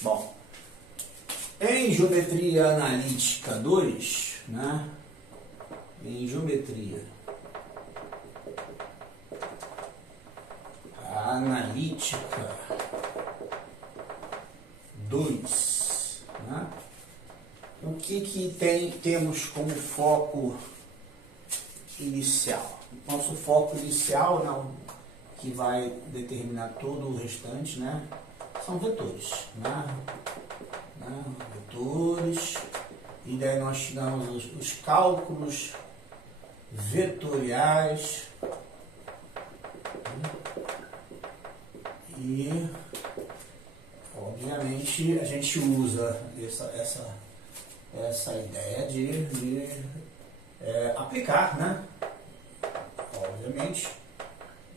Bom, em geometria analítica 2, né? Em geometria analítica 2, né? O que temos como foco inicial? Nosso foco inicial, não, que vai determinar todo o restante, né? São vetores, né? Vetores, e daí nós tiramos os cálculos vetoriais e obviamente a gente usa essa ideia de aplicar, né? Obviamente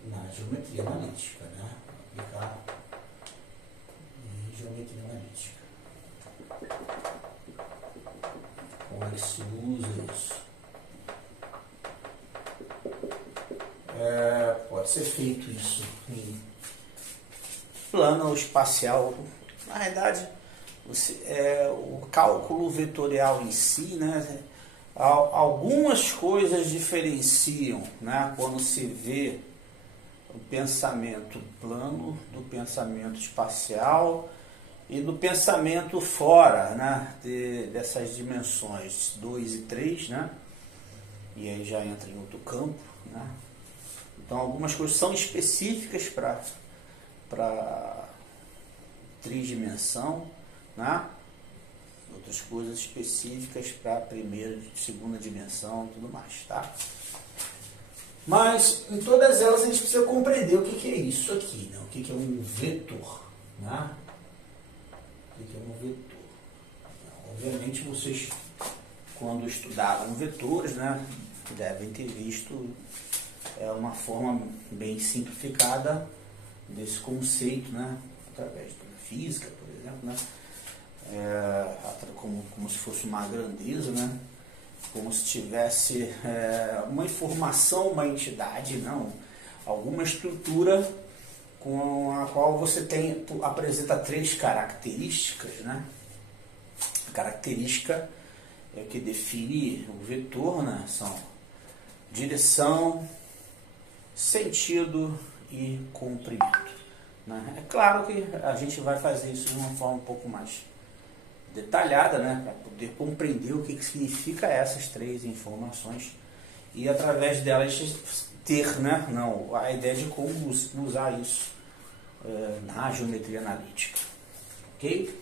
na geometria analítica, né? Aplicar em geometria analítica. Como é que se usa isso? Pode ser feito isso em plano espacial. Na realidade, o cálculo vetorial em si, né? Algumas coisas diferenciam, né, quando se vê o pensamento plano do pensamento espacial e do pensamento fora, né, dessas dimensões 2 e 3, né, e aí já entra em outro campo, né. Então algumas coisas são específicas para tridimensão, né, outras coisas específicas para a primeira e segunda dimensão e tudo mais, tá? Mas em todas elas a gente precisa compreender o que é isso aqui, né? O que é um vetor, né? O que é um vetor? Obviamente vocês, quando estudaram vetores, né, devem ter visto uma forma bem simplificada desse conceito, né, através da física, por exemplo, né? Como se fosse uma grandeza, né? Como se tivesse uma informação, uma entidade, não, alguma estrutura com a qual você apresenta 3 características, né? A característica é que define o vetor, né? São direção, sentido e comprimento, né? É claro que a gente vai fazer isso de uma forma um pouco mais detalhada, né, para poder compreender o que significa essas 3 informações e através delas ter, né, a ideia de como usar isso na geometria analítica, ok?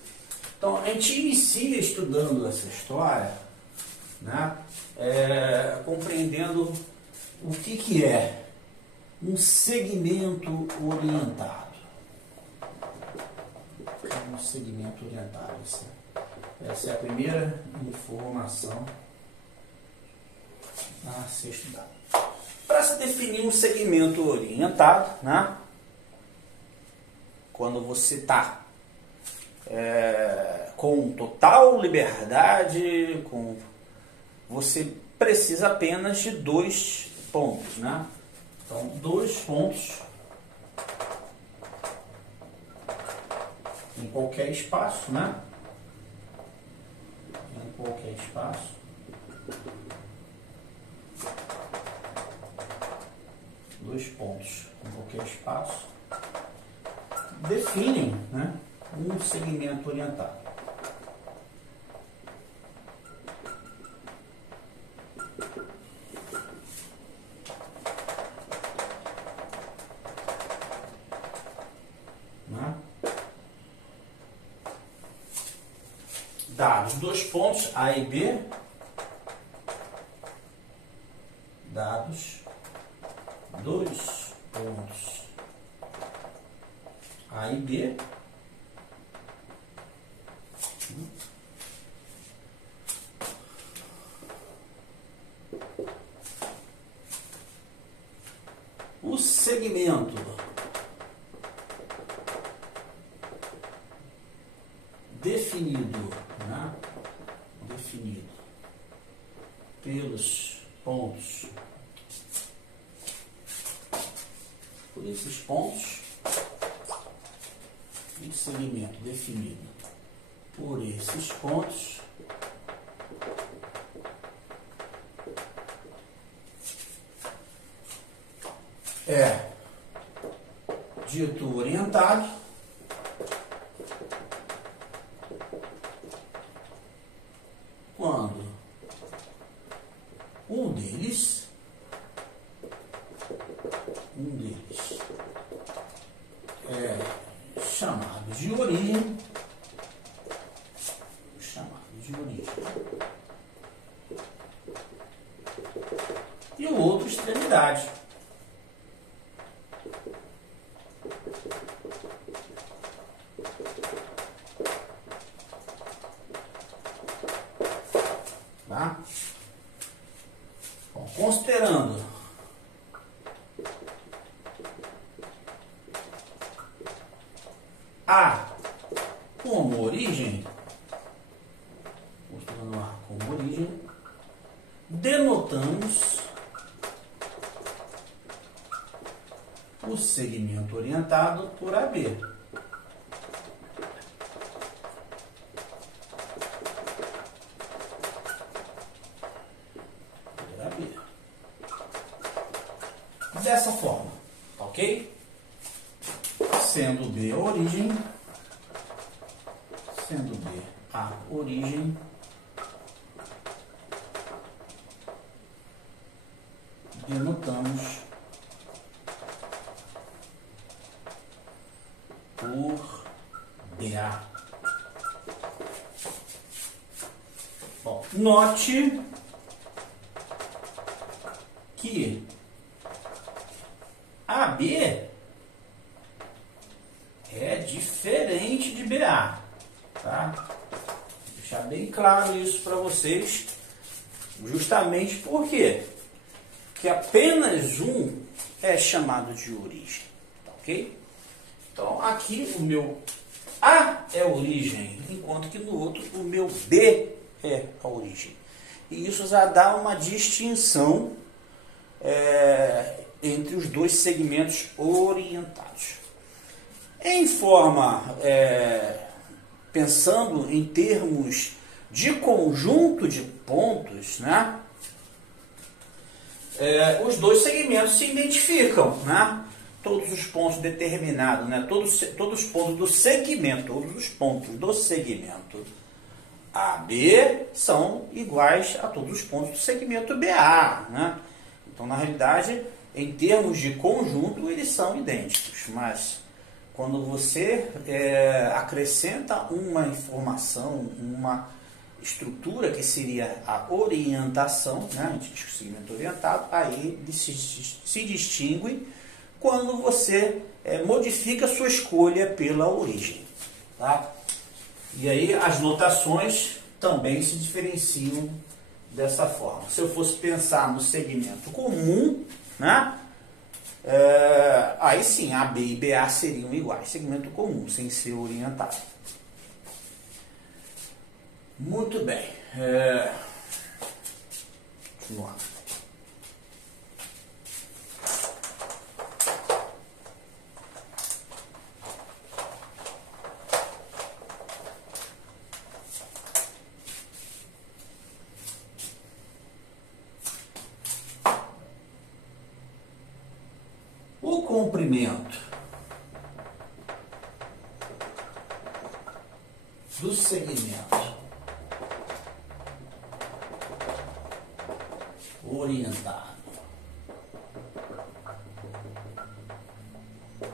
Então a gente inicia estudando essa história, né, compreendendo o que é um segmento orientado. Um segmento orientado, essa é a primeira informação a ser estudada. Para se definir um segmento orientado, né, quando você está com total liberdade, você precisa apenas de 2 pontos, né? Então, 2 pontos em qualquer espaço, né? Em qualquer espaço. Dois pontos em qualquer espaço definem, né, um segmento orientado. Né? Dados 2 pontos A e B, dados 2 pontos A e B, o segmento definido, né? Definido pelos pontos, por esses pontos, e segmento definido por esses pontos é dito orientado quando um deles é chamado de origem, e o outro extremidade. Tá? Bom, considerando A como origem, denotamos o segmento orientado por AB. Dessa forma, ok? Sendo B a origem, denotamos por BA. Bom, note que AB é diferente de BA, tá? Vou deixar bem claro isso para vocês, justamente porque apenas um é chamado de origem, tá, ok? Então aqui o meu A é a origem, enquanto que no outro o meu B é a origem. E isso já dá uma distinção entre os dois segmentos orientados. Em forma, pensando em termos de conjunto de pontos, né? Os dois segmentos se identificam, né? Todos os pontos determinados, né? Todos os pontos do segmento, AB são iguais a todos os pontos do segmento BA, né? Então, na realidade, em termos de conjunto, eles são idênticos, mas quando você acrescenta uma informação, uma estrutura que seria a orientação, né? A gente diz que o segmento orientado, aí ele se distingue quando você modifica a sua escolha pela origem, tá? E aí as notações também se diferenciam dessa forma. Se eu fosse pensar no segmento comum, né? Aí sim, AB e BA seriam iguais, segmento comum, sem ser orientado. Muito bem. Continuando. O comprimento do segmento orientado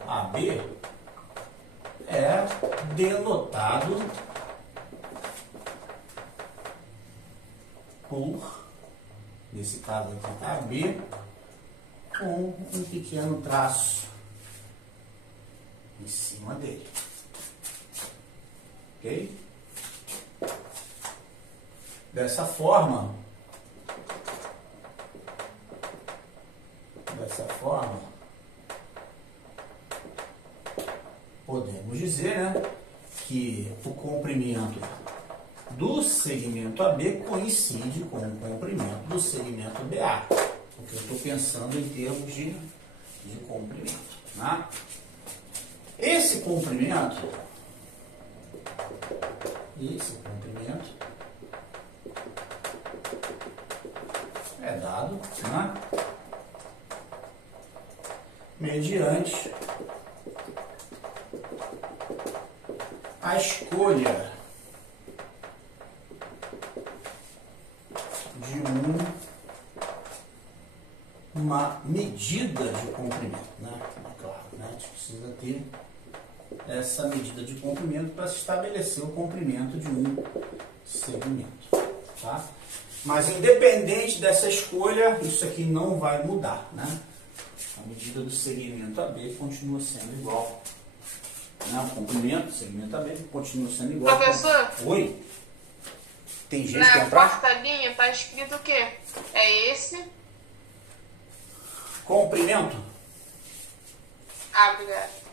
AB é denotado por, nesse caso aqui, AB, com um pequeno traço em cima dele. Ok? Dessa forma, podemos dizer, né, que o comprimento do segmento AB coincide com o comprimento do segmento BA. Porque eu estou pensando em termos de comprimento, né? Esse comprimento esse comprimento é dado, né, mediante a escolha de uma medida de comprimento, né? Claro, né? A gente precisa ter essa medida de comprimento para se estabelecer o comprimento de um segmento, tá? Mas independente dessa escolha, isso aqui não vai mudar, né? A medida do segmento AB continua sendo igual, né? O comprimento do segmento AB continua sendo igual. Professor? Oi? Tem gente que Na entrar? quarta linha tá escrito o quê? É esse? Comprimento? Ah, obrigado.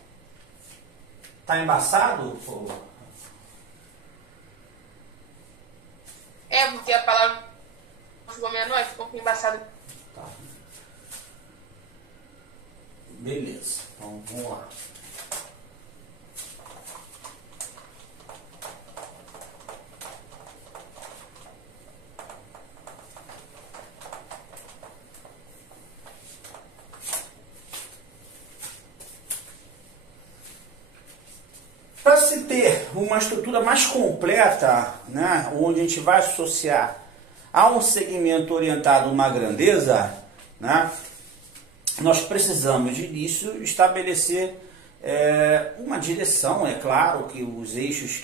Tá embaçado? Pô? É, porque a palavra ficou menor, ficou embaçado. Tá. Beleza, então vamos lá. Para se ter uma estrutura mais completa, né, onde a gente vai associar a um segmento orientado a uma grandeza, né, nós precisamos de início estabelecer uma direção. É claro que os eixos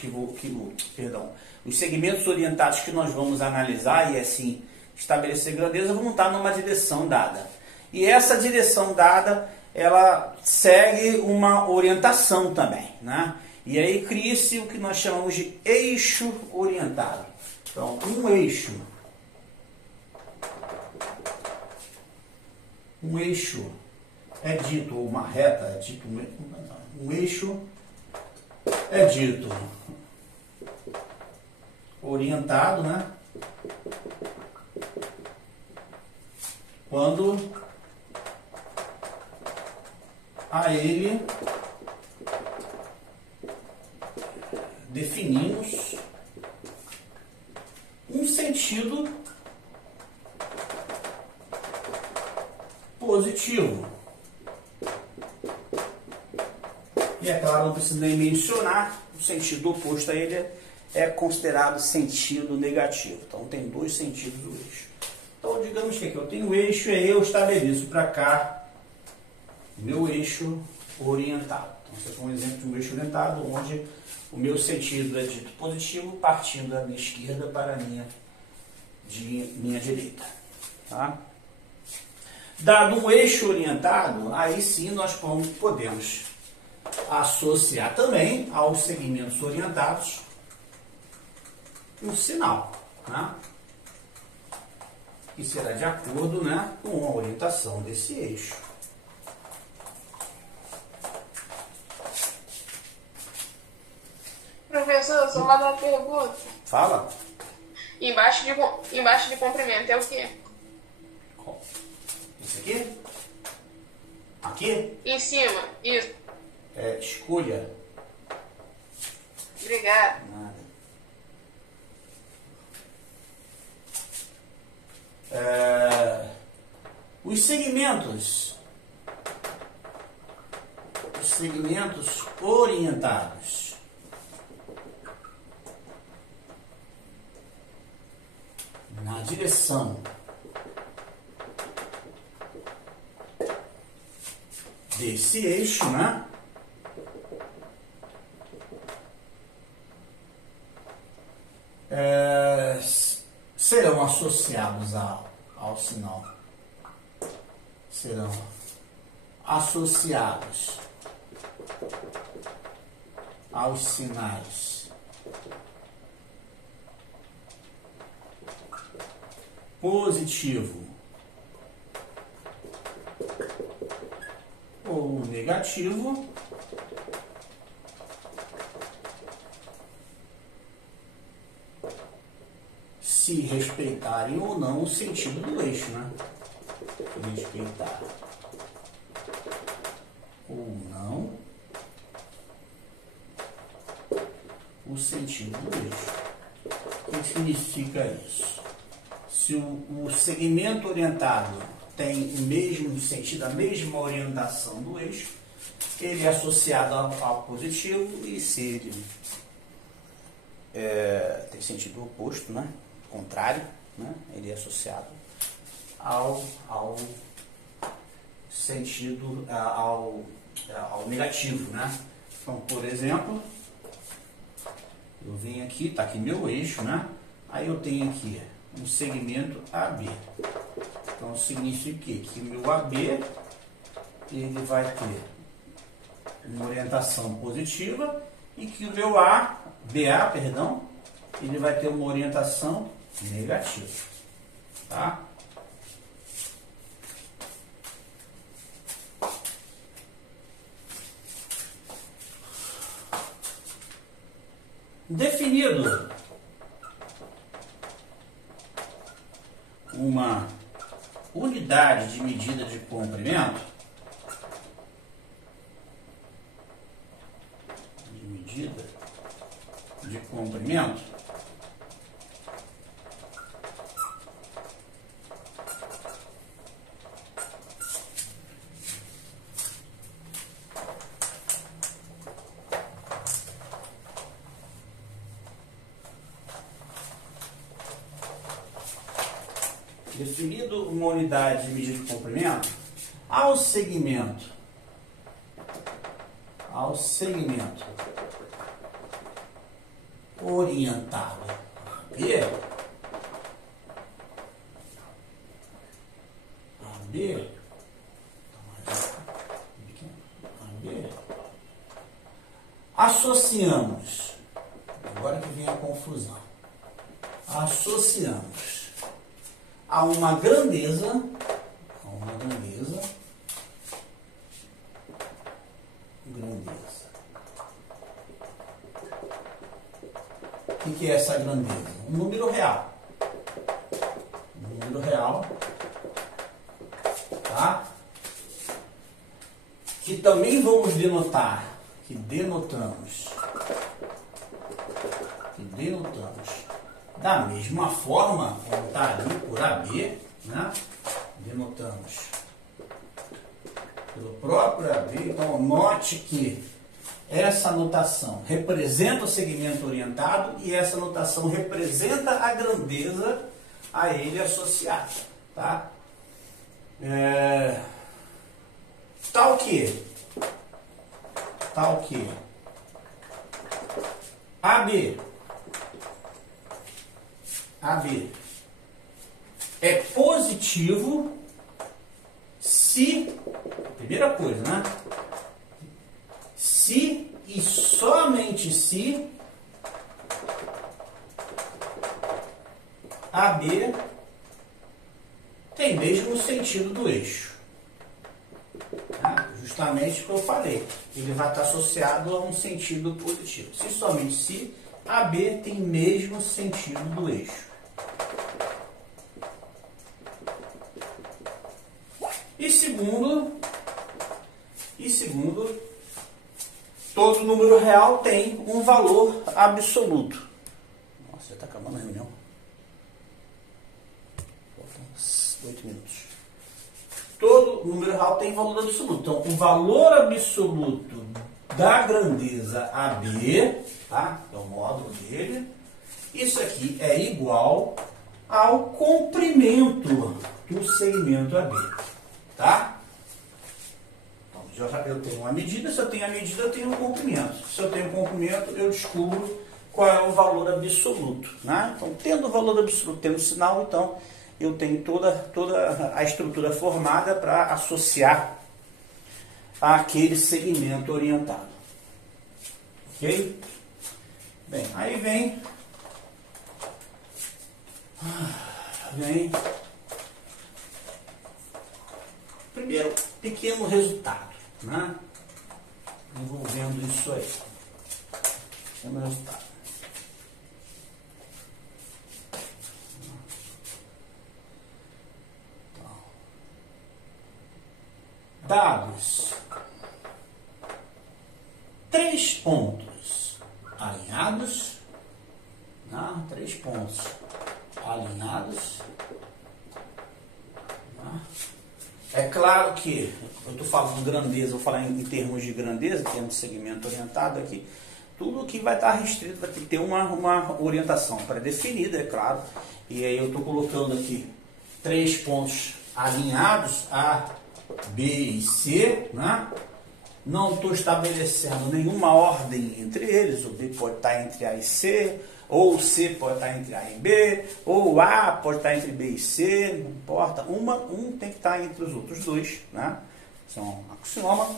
os segmentos orientados que nós vamos analisar e assim estabelecer grandeza vão estar numa direção dada. E essa direção dada, ela segue uma orientação também, né? E aí cria-se o que nós chamamos de eixo orientado. Então, um eixo é dito, ou uma reta é dito, um eixo é dito orientado, né? Quando a ele definimos um sentido positivo. E é claro, não preciso nem mencionar, o sentido oposto a ele é considerado sentido negativo. Então tem dois sentidos do eixo. Então digamos que aqui eu tenho o eixo e eu estabeleço para cá meu eixo orientado. Então esse é um exemplo de um eixo orientado onde o meu sentido é dito positivo, partindo da minha esquerda para a minha direita. Tá? Dado um eixo orientado, aí sim nós podemos associar também aos segmentos orientados um sinal, né? Que será de acordo, né, com a orientação desse eixo. Professor, só mais uma pergunta. Fala. Embaixo de comprimento é o quê? Esse aqui? Aqui? Em cima, isso. É escolha. Obrigado. Nada. Os segmentos orientados na direção desse eixo, né? Serão associados ao sinal. Serão associados aos sinais positivo ou negativo, se respeitarem ou não o sentido do eixo, né? Respeitar ou não o sentido do eixo. O que significa isso? Se o segmento orientado tem o mesmo sentido, a mesma orientação do eixo, ele é associado ao positivo, e se ele tem sentido oposto, né? Contrário, né? Ele é associado ao sentido, ao negativo, né? Então, por exemplo, eu venho aqui, está aqui meu eixo, né? Aí eu tenho aqui um segmento AB. Então significa que o meu AB ele vai ter uma orientação positiva e que o meu BA, perdão, ele vai ter uma orientação negativa, tá? Definido uma unidade de medida de comprimento, definido uma unidade de medida de comprimento, ao segmento orientado AB, associamos, agora que vem a confusão, associamos a uma grandeza, O que é essa grandeza? Um número real. Tá? Que também vamos denotar, que denotamos da mesma forma, como está ali por AB, né? Denotamos pelo próprio AB. Então, note que essa notação representa o segmento orientado e essa notação representa a grandeza a ele associada, tá? Tal que AB é positivo se, primeira coisa, né? Se e somente se AB tem mesmo o sentido do eixo. Justamente o que eu falei. Ele vai estar associado a um sentido positivo. Se somente se AB tem mesmo sentido do eixo. E segundo, todo número real tem um valor absoluto. Nossa, já está acabando a reunião. Faltam 8 minutos. Todo número real tem valor absoluto. Então, o valor absoluto da grandeza AB, tá? É o módulo dele. Isso aqui é igual ao comprimento do segmento AB, tá? Eu tenho uma medida, se eu tenho a medida, eu tenho um comprimento. Se eu tenho um comprimento, eu descubro qual é o valor absoluto, né? Então, tendo o valor absoluto, tendo o sinal, então, eu tenho toda a estrutura formada para associar àquele segmento orientado. Ok? Bem, aí vem primeiro pequeno resultado, né? Envolvendo isso aí. Pequeno resultado. Dados 3 pontos alinhados né? 3 pontos alinhados. Né? É claro que eu estou falando de grandeza, vou falar em termos de grandeza, em termos de segmento orientado aqui. Tudo que vai estar restrito vai ter que ter uma orientação pré-definida, é claro. E aí eu estou colocando aqui 3 pontos alinhados, A, B e C, né? Não estou estabelecendo nenhuma ordem entre eles. O B pode estar entre A e C, ou o C pode estar entre A e B, ou o A pode estar entre B e C, não importa. Um tem que estar entre os outros dois, né? Isso é um axioma,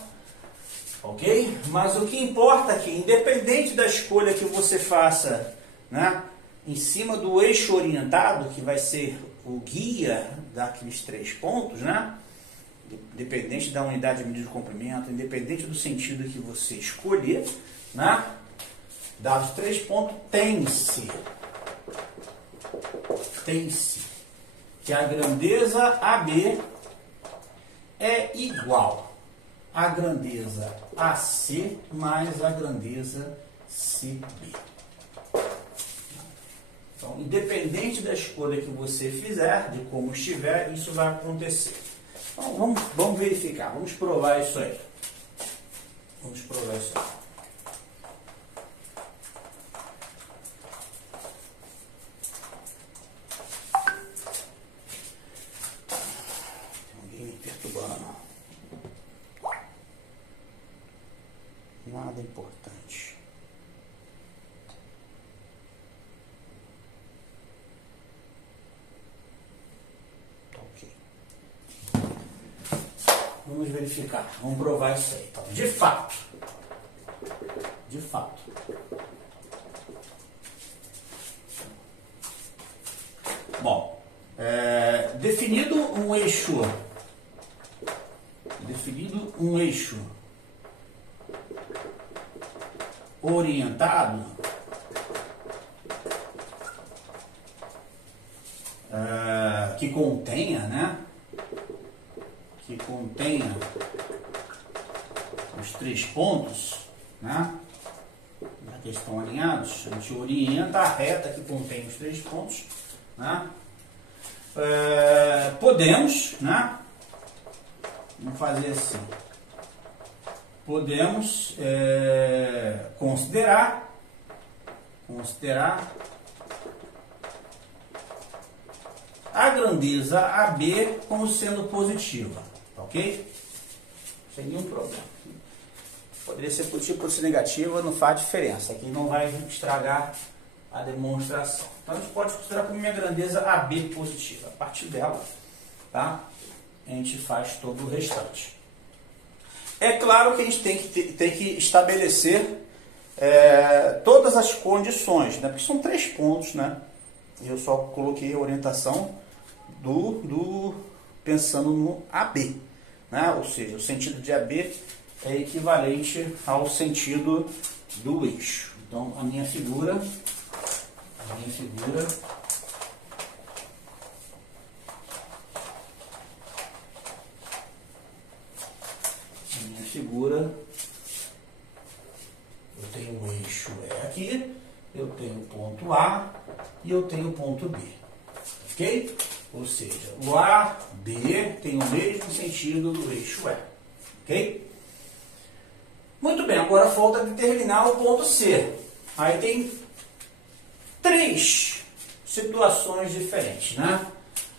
ok? Mas o que importa aqui, independente da escolha que você faça, né, em cima do eixo orientado, que vai ser o guia daqueles 3 pontos, né? Independente da unidade de medida de comprimento, independente do sentido que você escolher, né? Dados 3 pontos, tem-se que a grandeza AB é igual à grandeza AC mais a grandeza CB. Então, independente da escolha que você fizer, de como estiver, isso vai acontecer. Então, vamos verificar, vamos provar isso aí. Vamos provar isso aí. Tem alguém me perturbando. Nada importante. Vamos verificar, vamos provar isso aí. Então, de fato, bom, definido um eixo orientado, que contenha, né? Que contenha os 3 pontos, né? Que estão alinhados, a gente orienta a reta que contém os 3 pontos, né? Podemos, né? Vamos fazer assim. Podemos considerar a grandeza AB como sendo positiva, ok? Sem nenhum problema. Poderia ser positiva, pode ser negativa, não faz diferença. Aqui não vai estragar a demonstração. Então a gente pode considerar como minha grandeza AB positiva. A partir dela, tá? A gente faz todo o restante. É claro que a gente tem que estabelecer todas as condições, né? Porque são 3 pontos, né? Eu só coloquei a orientação pensando no AB, né? Ou seja, o sentido de AB é equivalente ao sentido do eixo. Então, a minha figura eu tenho o eixo aqui, eu tenho o ponto A e eu tenho o ponto B, ok? Ou seja, o AB tem o mesmo sentido do eixo E, ok? Muito bem, agora falta determinar o ponto C. Aí tem 3 situações diferentes, né?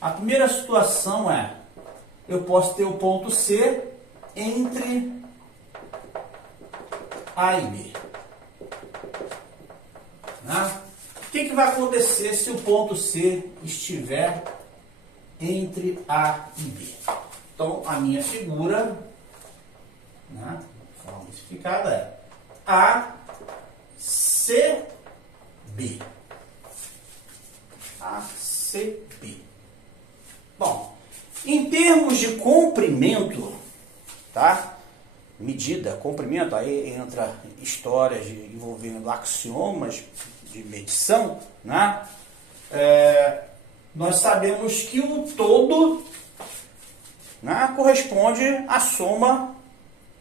A primeira situação é, eu posso ter o ponto C entre A e B. Né? O que vai acontecer se o ponto C estiver entre A e B? Então, a minha figura, né, de forma simplificada, é ACB. ACB. Bom, em termos de comprimento, tá? Medida, comprimento, aí entra histórias envolvendo axiomas de medição, né? Nós sabemos que o todo, né, corresponde à soma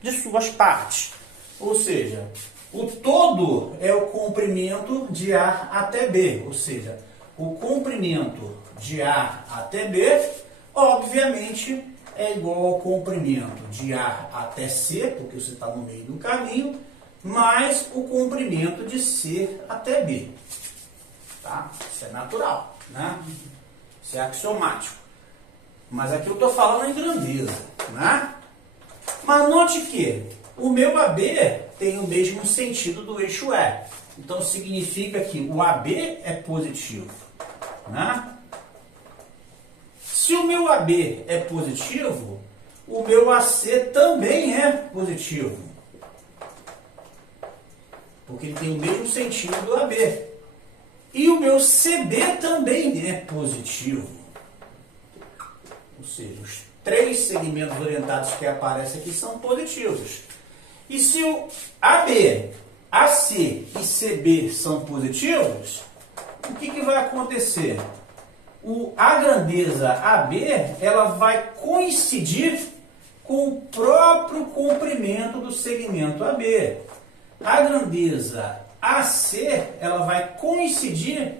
de suas partes. Ou seja, O todo é o comprimento de A até B, ou seja, o comprimento de A até B, obviamente, é igual ao comprimento de A até C, porque você está no meio do caminho, mais o comprimento de C até B. Tá? Isso é natural, né? Isso é axiomático. Mas aqui eu estou falando em grandeza, né? Mas note que o meu AB tem o mesmo sentido do eixo E. Então significa que o AB é positivo, né? Se o meu AB é positivo, o meu AC também é positivo. Porque ele tem o mesmo sentido do AB. E o meu CB também é positivo. Ou seja, os 3 segmentos orientados que aparecem aqui são positivos. E se o AB, AC e CB são positivos, o que vai acontecer? A grandeza AB ela vai coincidir com o próprio comprimento do segmento AB. A grandeza AC ela vai coincidir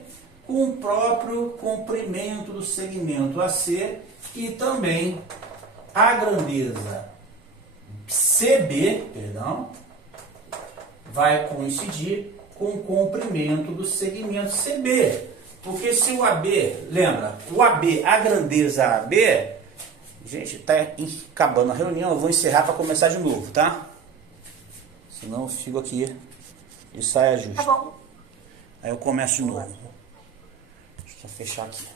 com o próprio comprimento do segmento AC e também a grandeza CB, vai coincidir com o comprimento do segmento CB. Porque se o AB, lembra, o AB, a grandeza AB, gente, está acabando a reunião, eu vou encerrar para começar de novo, tá? Senão eu fico aqui de saia justa. Tá bom. Aí eu começo de novo. Deixa eu fechar aqui.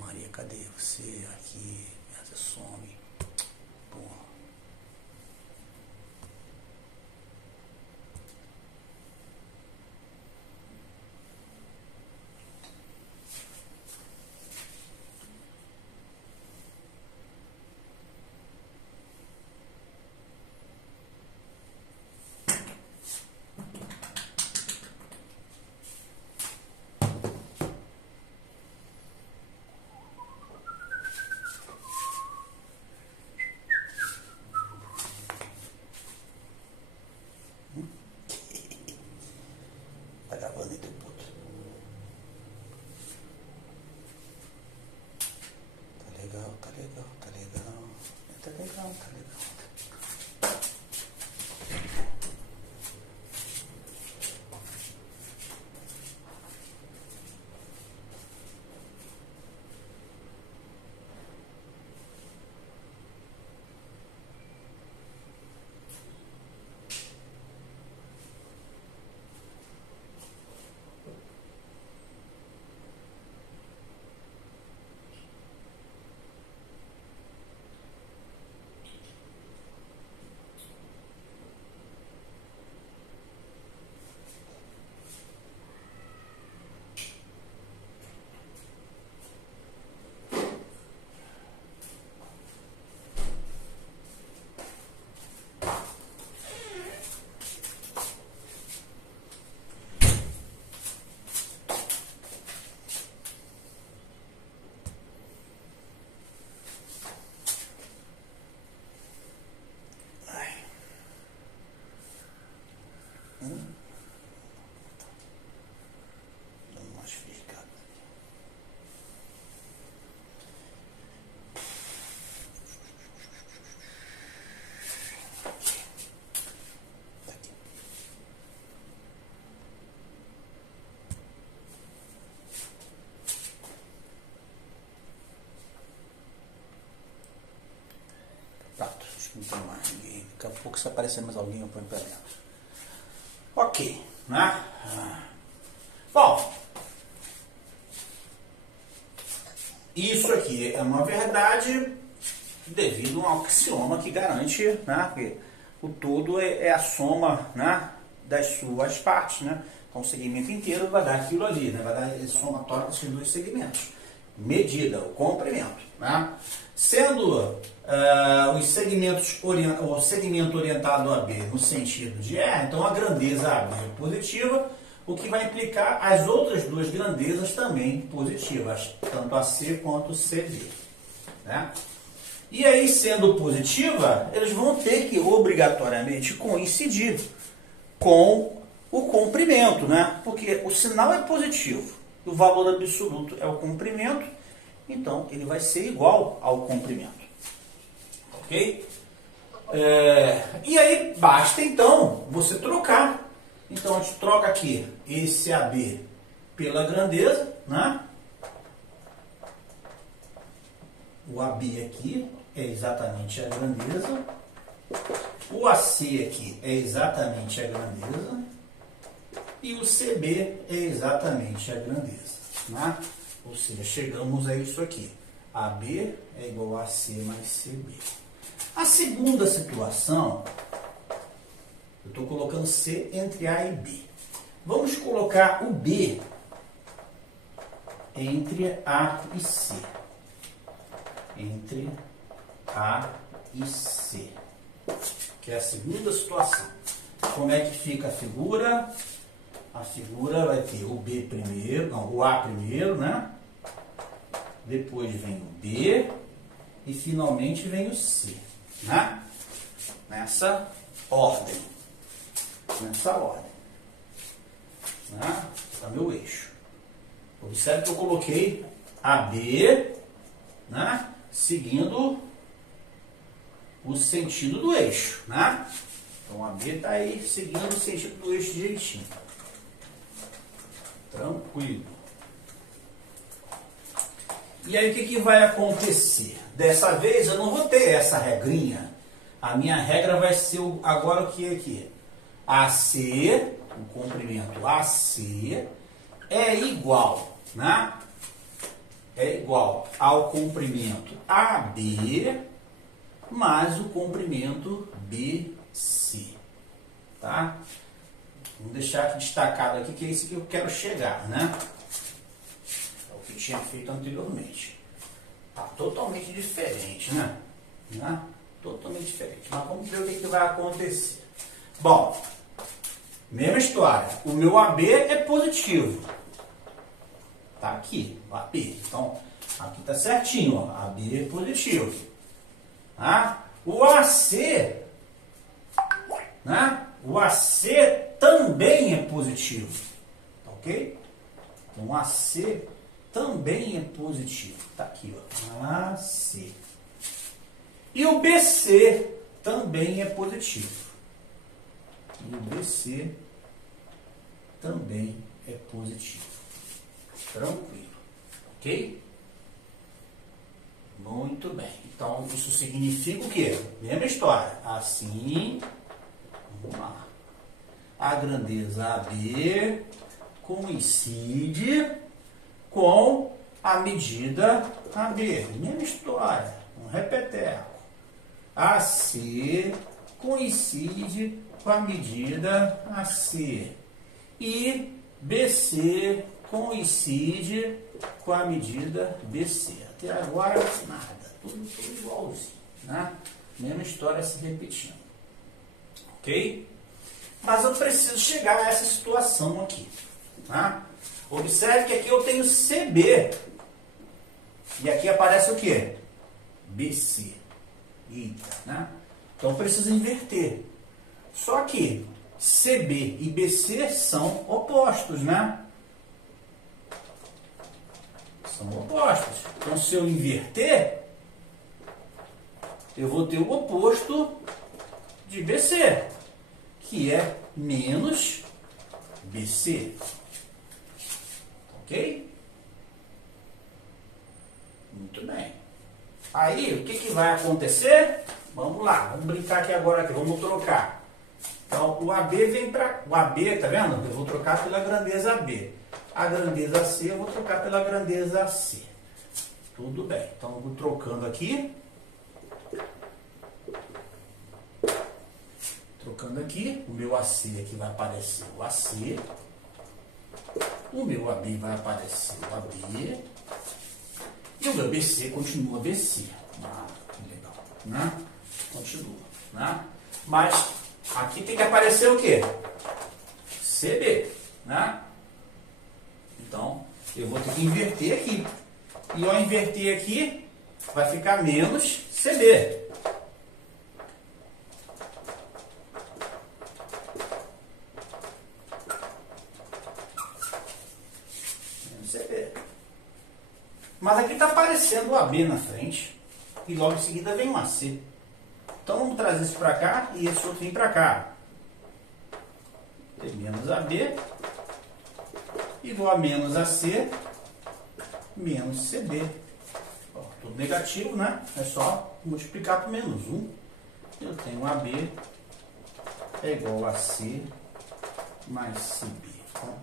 Maria, cadê você aqui? Você some. Porra. Tá gravando aí, teu puto. Tá legal, tá legal, tá legal. Tá legal, tá legal. Pronto, acho que não tem mais ninguém. Daqui a pouco, se aparecer mais alguém, eu ponho pra dentro. Ok, né? Bom, isso aqui é uma verdade devido a um axioma que garante, né, que o todo é a soma, né, das suas partes, né? Então, o segmento inteiro vai dar aquilo ali, né? Vai dar esse somatório desses dois segmentos. Medida, o comprimento. Né? Sendo o segmento orientado a B no sentido de E, então a grandeza AB é positiva, o que vai implicar as outras duas grandezas também positivas, tanto AC quanto CB. Né? E aí, sendo positiva, eles vão ter que obrigatoriamente coincidir com o comprimento, né? Porque o sinal é positivo, o valor absoluto é o comprimento, então ele vai ser igual ao comprimento. Ok? E aí basta então você trocar. Então a gente troca aqui esse AB pela grandeza, né? O AB aqui é exatamente a grandeza. O AC aqui é exatamente a grandeza. E o CB é exatamente a grandeza. Né? Ou seja, chegamos a isso aqui. AB é igual a AC mais CB. A segunda situação, eu estou colocando C entre A e B. Vamos colocar o B entre A e C. Entre A e C. Que é a segunda situação. Como é que fica a figura? A figura vai ter o B primeiro, não, o A primeiro, né? Depois vem o B e finalmente vem o C, né? Nessa ordem. Nessa ordem. Né? Está meu eixo. Observe que eu coloquei AB, né? Seguindo o sentido do eixo, né? Então, a B está aí seguindo o sentido do eixo direitinho. Tranquilo. E aí, o que vai acontecer? Dessa vez, eu não vou ter essa regrinha. A minha regra vai ser agora o que aqui? AC, o comprimento AC, é igual, né? É igual ao comprimento AB mais o comprimento BC, tá? Vamos deixar aqui destacado aqui, que é isso que eu quero chegar, né? É o que tinha feito anteriormente. Tá totalmente diferente, né? Totalmente diferente. Mas vamos ver o que vai acontecer. Bom, mesma história. O meu AB é positivo. Tá aqui, o AB. Então, aqui tá certinho, ó. AB é positivo. Tá? O AC, né? O AC também é positivo. Tá ok? Então, o AC também é positivo. Tá aqui, ó. AC. E o BC também é positivo. E o BC também é positivo. Tranquilo. Ok? Muito bem. Então, isso significa o quê? Mesma história. Assim, vamos lá. A grandeza AB coincide com a medida AB. Mesma história. Um repeteco. AC coincide com a medida AC. E BC coincide com a medida BC. Até agora, nada. Tudo igualzinho. Né? Mesma história se repetindo. Ok? Mas eu preciso chegar a essa situação aqui. Tá? Observe que aqui eu tenho CB. E aqui aparece o quê? BC. Eita, né? Então eu preciso inverter. Só que CB e BC são opostos, né? São opostos. Então, se eu inverter, eu vou ter o oposto de BC, que é menos BC. Ok? Muito bem. Aí, o que vai acontecer? Vamos lá, vamos brincar aqui agora, vamos trocar. Então, o AB vem para... O AB, tá vendo? Eu vou trocar pela grandeza AB. A grandeza C eu vou trocar pela grandeza C. Tudo bem. Então, eu vou trocando aqui. Trocando aqui. O meu AC aqui vai aparecer o AC. o meu AB vai aparecer o AB e o meu BC continua BC. Ah, que legal, né? Continua, né? Mas aqui tem que aparecer o quê? CB, né? Então, eu vou ter que inverter aqui. E ao inverter aqui, vai ficar menos CB. Menos CB. Mas aqui está aparecendo o AB na frente. E logo em seguida vem um AC. Então, vamos trazer isso para cá e esse outro vem para cá. Tem menos AB igual a menos AC menos CB. Ó, tudo negativo, né? É só multiplicar por menos 1. Eu tenho AB é igual a C mais CB. Então,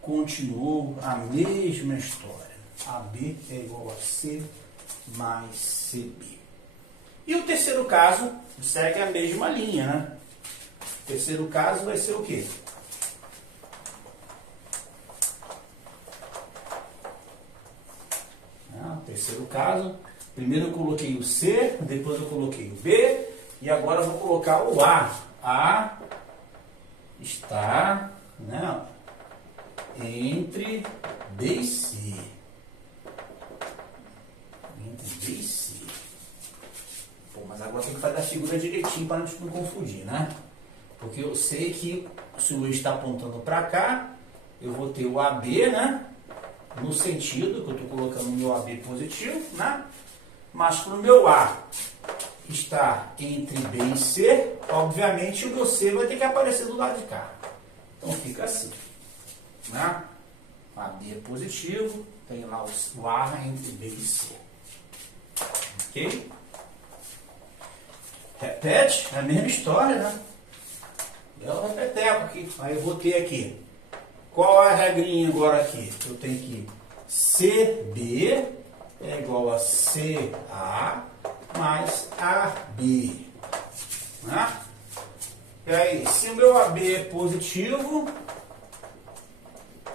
continuou a mesma história. AB é igual a C mais CB. E o terceiro caso segue a mesma linha, né? O terceiro caso vai ser o quê? Terceiro caso, primeiro eu coloquei o C, depois eu coloquei o B, e agora eu vou colocar o A. A está, né, entre B e C. Entre B e C. Pô, mas agora tem que fazer a figura direitinho para não confundir, né? Porque eu sei que se o eixo está apontando para cá, eu vou ter o AB, né? No sentido que eu estou colocando o meu AB positivo, né? Mas para o meu A estar entre B e C, obviamente o meu C vai ter que aparecer do lado de cá. Então fica assim, né? AB é positivo, tem lá o A entre B e C. Ok? Repete, é a mesma história, né? Eu repeteco aqui. Aí eu vou ter aqui. Qual é a regrinha agora aqui? Eu tenho que CB é igual a CA mais AB. Né? E aí, se o meu AB é positivo,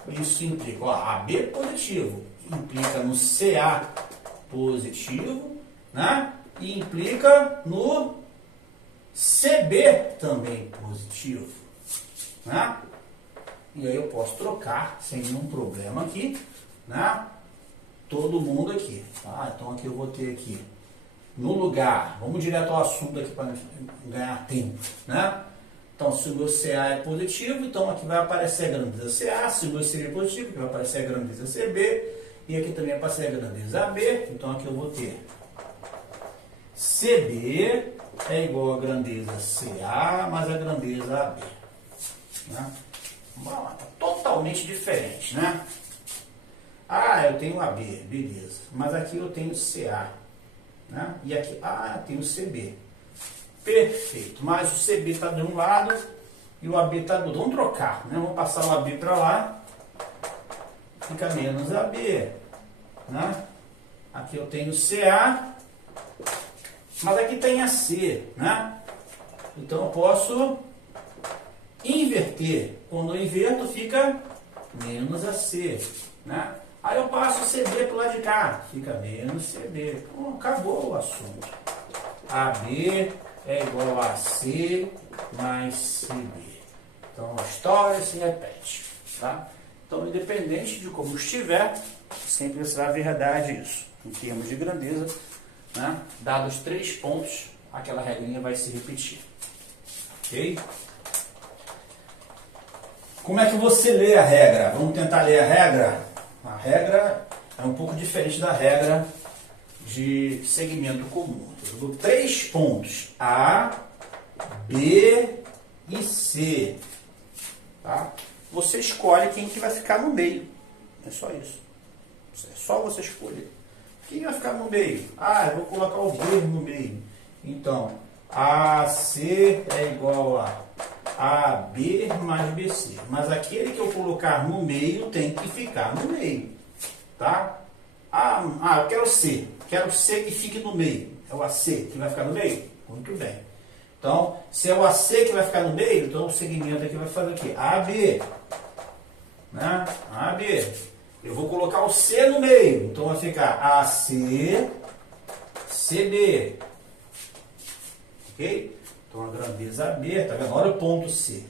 isso implica, ó, AB é positivo, implica no CA positivo, né? E implica no CB também positivo, né? E aí eu posso trocar sem nenhum problema aqui, né? Todo mundo aqui, tá? Então aqui eu vou ter aqui, no lugar, vamos direto ao assunto aqui para ganhar tempo, né? Então se o meu CA é positivo, então aqui vai aparecer a grandeza CA, se o meu CB é positivo, aqui vai aparecer a grandeza CB, e aqui também vai aparecer a grandeza AB, então aqui eu vou ter CB é igual a grandeza CA mais a grandeza AB, né? Está totalmente diferente, né? Ah, eu tenho AB, beleza. Mas aqui eu tenho CA, né? E aqui, eu tenho CB. Perfeito. Mas o CB está de um lado e o AB está do outro. Vamos trocar, né? Vamos passar o AB para lá. Fica menos AB, né? Aqui eu tenho CA, mas aqui tem AC, né? Então eu posso inverter. Quando eu inverto, fica menos AC, né? Aí eu passo o CB para o lado de cá, fica menos CB. Bom, acabou o assunto. AB é igual a AC mais CB. Então a história se repete, tá? Então, independente de como estiver, sempre será verdade isso. Em termos de grandeza, né? Dados 3 pontos, aquela regrinha vai se repetir. Ok? Como é que você lê a regra? Vamos tentar ler a regra? A regra é um pouco diferente da regra de segmento comum. Eu dou 3 pontos, A, B e C. Tá? Você escolhe quem que vai ficar no meio. É só isso. É só você escolher. Quem vai ficar no meio? Eu vou colocar o B no meio. Então, AC é igual a AB mais BC. Mas aquele que eu colocar no meio tem que ficar no meio. Tá? Eu quero C. Quero C que fique no meio. É o AC que vai ficar no meio? Muito bem. Então, se é o AC que vai ficar no meio, então o segmento aqui vai fazer o quê? AB. né? AB. Eu vou colocar o C no meio, então vai ficar AC, CD. Ok? Então a grandeza AB, tá vendo? Olha o ponto C.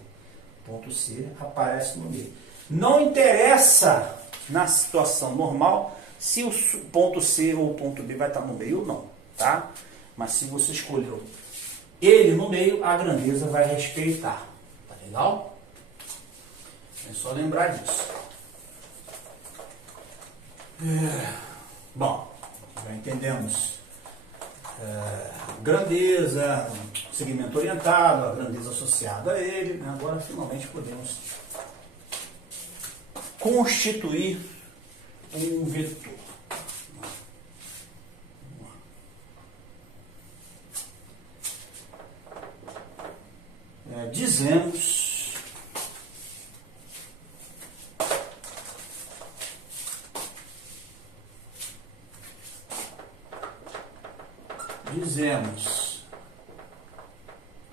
O ponto C aparece no meio. Não interessa na situação normal se o ponto C ou o ponto B vai estar no meio ou não, tá? Mas se você escolheu ele no meio, a grandeza vai respeitar. Tá legal? É só lembrar disso. Bom, já entendemos grandeza, segmento orientado, a grandeza associada a ele, né? Agora finalmente podemos constituir um vetor. Dizemos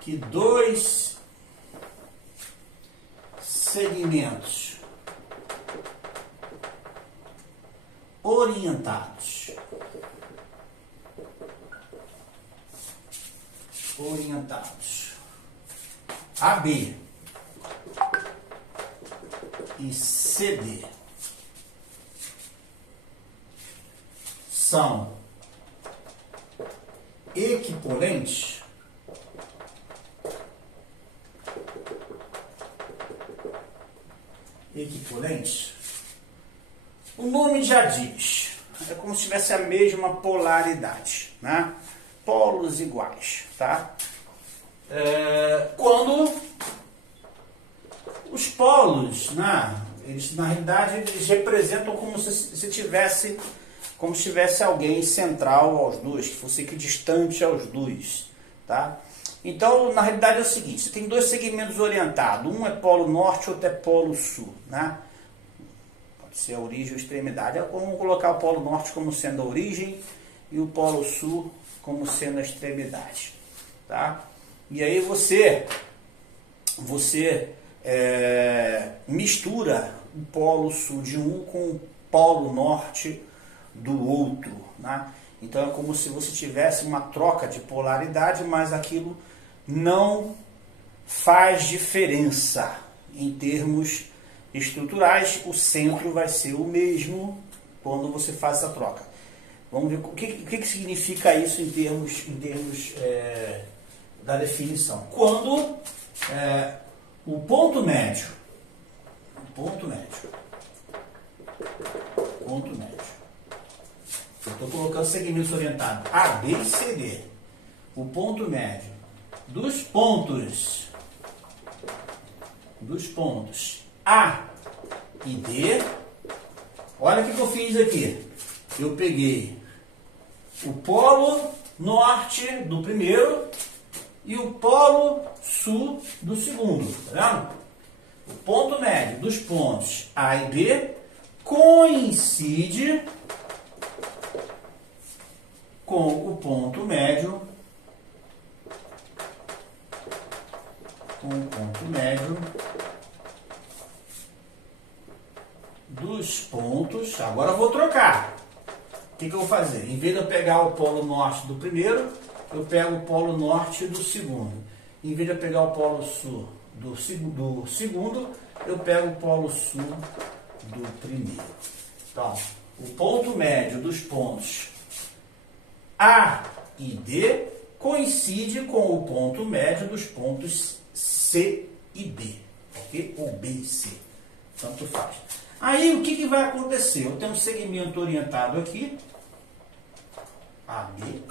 que dois segmentos orientados AB e CD são equivalentes o nome já diz, é como se tivesse a mesma polaridade, né? Polos iguais, tá? Quando os polos, né, eles na realidade eles representam como se tivesse alguém central aos dois, que fosse equidistante aos dois, tá? Então, na realidade é o seguinte, você tem dois segmentos orientados, um é polo norte, outro é polo sul, né? Pode ser a origem ou extremidade. Vamos colocar o polo norte como sendo a origem e o polo sul como sendo a extremidade, tá? E aí você mistura o polo sul de um com o polo norte do outro, né? Então é como se você tivesse uma troca de polaridade, mas aquilo não faz diferença em termos estruturais. O centro vai ser o mesmo quando você faz essa troca. Vamos ver o que significa isso em termos da definição. Quando o ponto médio, eu estou colocando segmentos orientados A, B e C, D. O ponto médio dos pontos A e D. Olha o que eu fiz aqui. Eu peguei o polo norte do primeiro e o polo sul do segundo. Tá vendo? O ponto médio dos pontos A e B coincide com o ponto médio dos pontos. Agora eu vou trocar. O que eu vou fazer? Em vez de eu pegar o polo norte do primeiro, eu pego o polo norte do segundo. Em vez de eu pegar o polo sul do segundo, eu pego o polo sul do primeiro. Então, o ponto médio dos pontos A e D coincide com o ponto médio dos pontos C e B, ok? Ou B e C, tanto faz. Aí o que vai acontecer? Eu tenho um segmento orientado aqui, AB,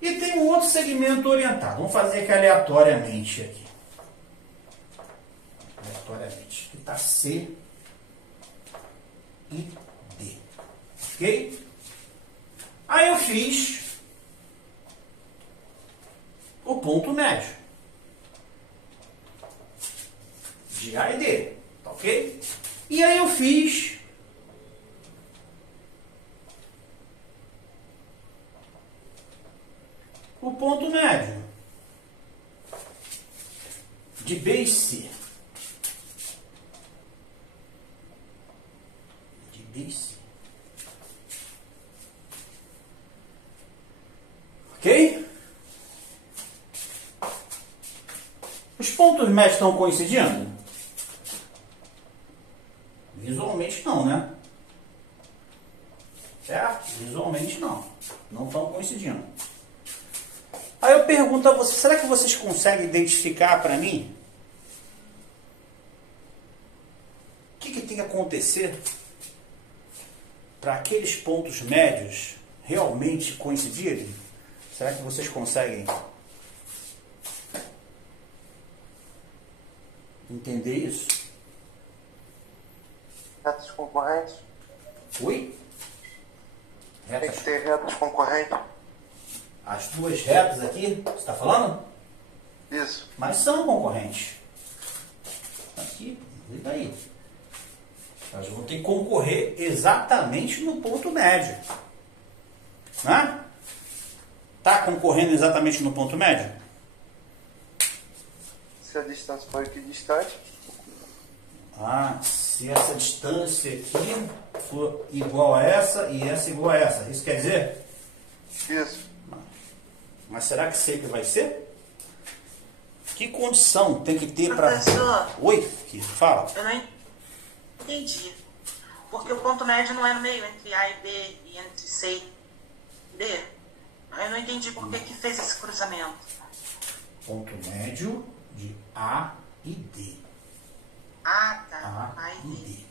e tem um outro segmento orientado. Vamos fazer aqui aleatoriamente aqui. Aleatoriamente. Aqui está C e D. Ok? Aí eu fiz o ponto médio de A e D. Ok? E aí eu fiz o ponto médio de B e C. Ok? Os pontos médios estão coincidindo? Visualmente não, né? Certo? Visualmente não. Não estão coincidindo. Aí eu pergunto a vocês, será que vocês conseguem identificar para mim o que tem que acontecer para aqueles pontos médios realmente coincidirem? Será que vocês conseguem entender isso? Retas concorrentes? Oi? Tem Retas, que ter retas concorrentes? as duas retas aqui, você está falando? Isso. Mas são concorrentes. Aqui, e daí? Elas vão ter que concorrer exatamente no ponto médio. Né? Está concorrendo exatamente no ponto médio? Se a distância for equidistante, Ah, se essa distância aqui for igual a essa e essa igual a essa. Isso quer dizer? isso. Mas será que sempre vai ser? Que condição tem que ter para... Professor, Oi, que fala. eu não entendi. Porque o ponto médio não é no meio entre A e B e entre C e D. Eu não entendi por que fez esse cruzamento. Ponto médio de A e D. Ah, tá. A A e e D. D.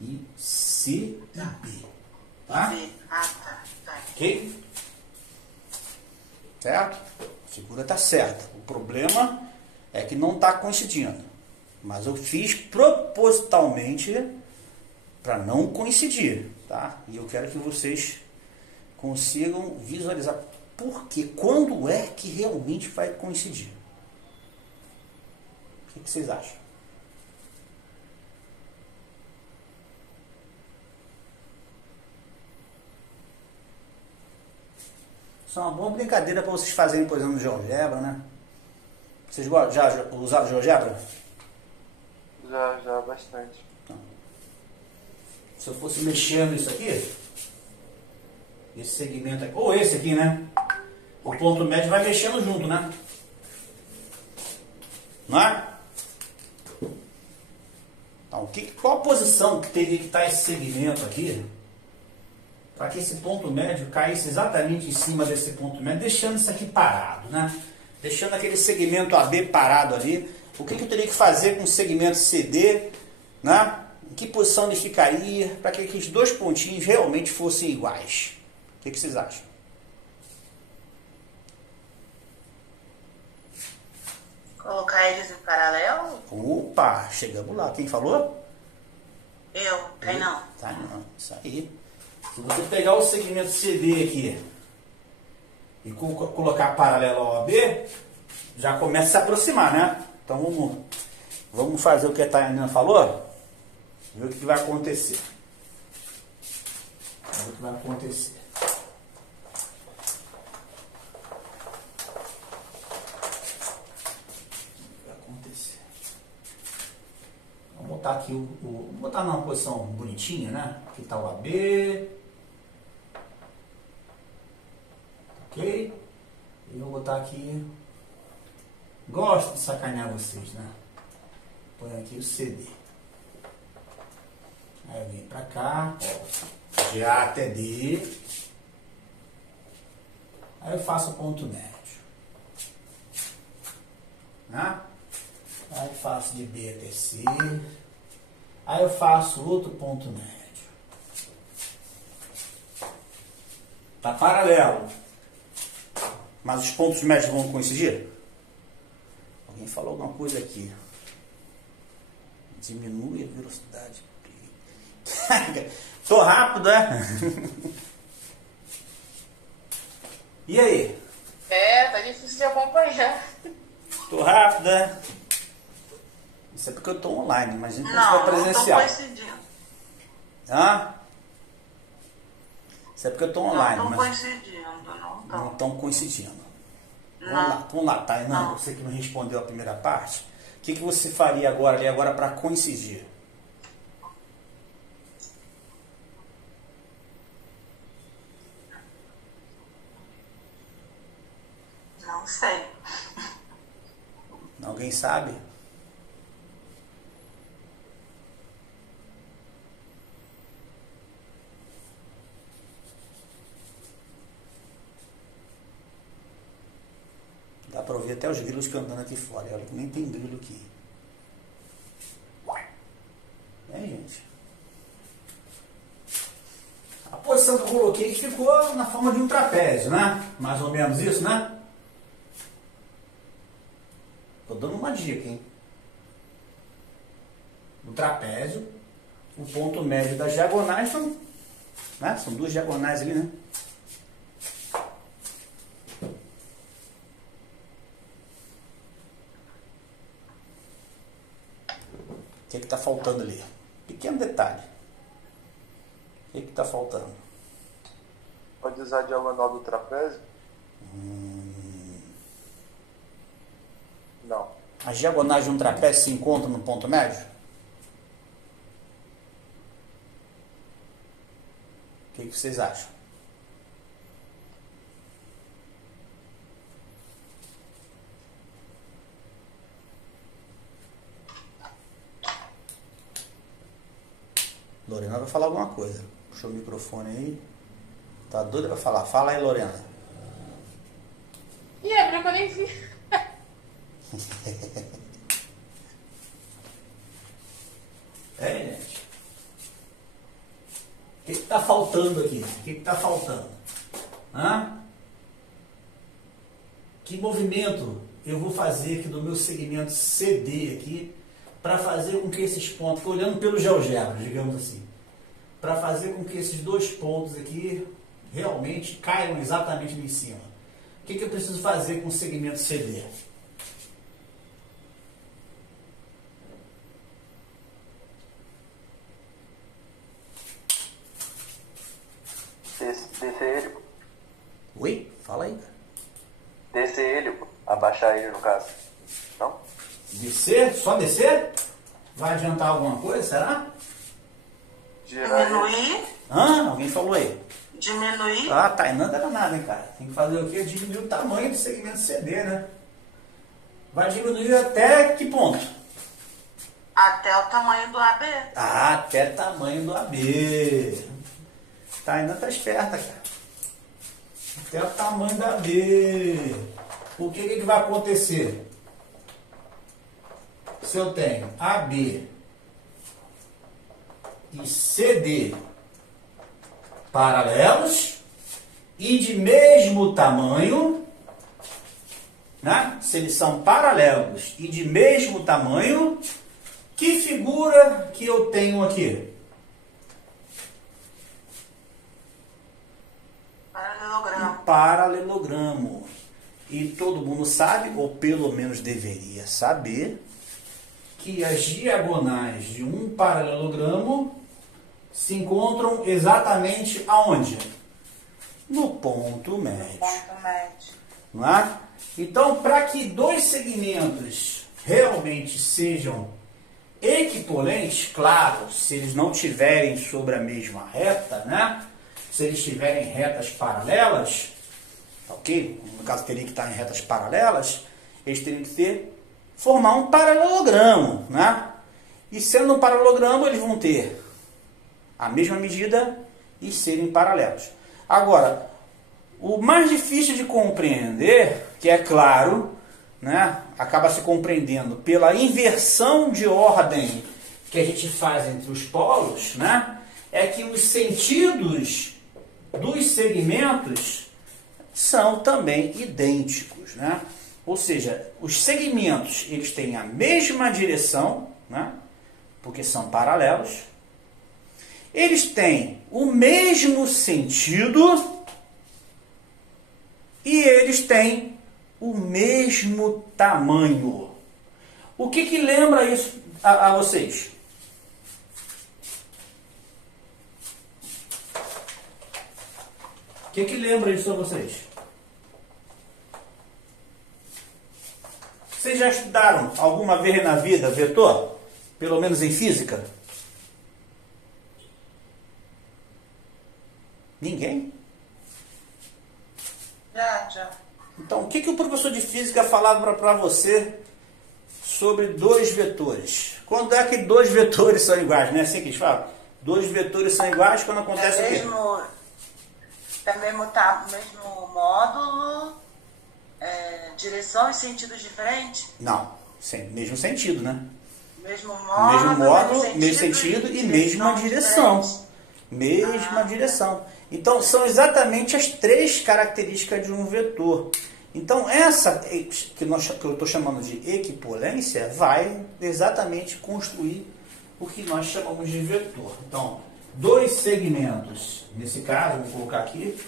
E C e B. E Tá? B. Ah, tá. Tá. Ok? Certo? A figura está certa. O problema é que não está coincidindo. Mas eu fiz propositalmente para não coincidir. Tá? E eu quero que vocês consigam visualizar. Porque quando é que realmente vai coincidir? O que vocês acham? Isso é uma boa brincadeira para vocês fazerem, por exemplo, no GeoGebra, né? Vocês já usaram GeoGebra? Já bastante. Se eu fosse mexendo isso aqui, esse segmento aqui, ou esse aqui, né? O ponto médio vai mexendo junto, né? Não é? Então, qual a posição que teria que estar esse segmento aqui para que esse ponto médio caísse exatamente em cima desse ponto médio, deixando isso aqui parado, né? Deixando aquele segmento AB parado ali. O que eu teria que fazer com o segmento CD, né? Em que posição ele ficaria para que aqueles dois pontinhos realmente fossem iguais? O que vocês acham? Colocar eles em paralelo? Opa, chegamos lá. Quem falou? Eu. Tem não. Tá, não. Isso aí. Se você pegar o segmento CD aqui e colocar paralelo ao AB, já começa a se aproximar, né? Então vamos fazer o que a Tainã falou, ver o que vai acontecer. Ver o que vai acontecer. Vamos botar aqui vou botar numa posição bonitinha, né? Aqui está o AB. Ok? E vou botar aqui. Gosto de sacanear vocês, né? Põe aqui o CD. Aí eu venho pra cá, ó, de A até D. Aí eu faço o ponto médio. Né? Aí eu faço de B até C. Aí eu faço outro ponto médio. Tá paralelo. Mas os pontos médios vão coincidir? Alguém falou alguma coisa aqui. Diminui a velocidade. Tô rápido, né? E aí? Tá difícil de acompanhar. Tô rápido, né? Isso é porque eu tô online, imagina quando Não, for não presencial. estão coincidindo. Hã? Isso é porque eu tô online, Não estão mas coincidindo, não não estão. estão coincidindo. Não. Vamos lá, Tainá, Não. você que me respondeu a primeira parte, o que você faria agora para coincidir? Não sei. Alguém sabe? Dá para ouvir até os grilos cantando aqui fora. Olha que nem tem grilo aqui. É, gente. A posição que eu coloquei ficou na forma de um trapézio, né? Mais ou menos isso, né? Tô dando uma dica, hein? O trapézio, o ponto médio das diagonais são, né? São duas diagonais ali, né? O que está faltando ali? Pequeno detalhe. O que está faltando? Pode usar a diagonal do trapézio? Não. As diagonais de um trapézio se encontram no ponto médio? O que vocês acham? Lorena vai falar alguma coisa. Puxou o microfone aí. Tá doida pra falar. Fala aí, Lorena. E é, branco eu nem vi. É, gente. O que está faltando aqui? O que está faltando? Hã? Que movimento eu vou fazer aqui do meu segmento CD aqui para fazer com que esses pontos, olhando pelo GeoGebra, digamos assim, para fazer com que esses dois pontos aqui realmente caiam exatamente ali em cima? O que eu preciso fazer com o segmento CD? Descer ele, Oi? Fala aí. descer ele, abaixar ele no caso. Não? Descer? Só descer? Vai adiantar alguma coisa, será? Girar ele. Diminuir. Alguém falou aí. Diminuir. Ah, Tainã não nada, hein, cara. Tem que fazer o quê? Diminuir o tamanho do segmento CD, né? Vai diminuir até que ponto? Até o tamanho do AB. Ah, até tamanho do AB. Tainã tá esperta, cara. Até o tamanho do AB. O que vai acontecer? Se eu tenho AB e CD paralelos e de mesmo tamanho, né? Se eles são paralelos e de mesmo tamanho, que figura que eu tenho aqui? Paralelogramo. Paralelogramo. E todo mundo sabe, ou pelo menos deveria saber, que as diagonais de um paralelogramo se encontram exatamente aonde? No ponto médio. Ponto médio. Não é? Então, para que dois segmentos realmente sejam equivalentes, claro, se eles não tiverem sobre a mesma reta, né? Se eles tiverem retas paralelas, ok? No caso, teria que estar em retas paralelas, eles teriam que formar um paralelogramo, né? E sendo um paralelogramo, eles vão ter a mesma medida e serem paralelos. Agora, o mais difícil de compreender, que é claro, né, acaba se compreendendo pela inversão de ordem que a gente faz entre os polos, né, é que os sentidos dos segmentos são também idênticos, né? Ou seja, os segmentos eles têm a mesma direção, né, porque são paralelos. Eles têm o mesmo sentido e eles têm o mesmo tamanho. O que lembra isso a vocês? O que lembra isso a vocês? Vocês já estudaram alguma vez na vida vetor? Pelo menos em física? Ninguém? Já. Então, o que o professor de física falava para você sobre dois vetores? Quando é que dois vetores são iguais? Não é assim que eles falam? Dois vetores são iguais quando acontece o quê? Mesmo módulo, direção e sentidos diferentes? Não, mesmo sentido, né? Mesmo módulo, mesmo sentido e mesma direção. Mesma direção. Então, são exatamente as três características de um vetor. Então, essa que eu estou chamando de equipolência vai exatamente construir o que nós chamamos de vetor. Então, dois segmentos, nesse caso, vou colocar aqui.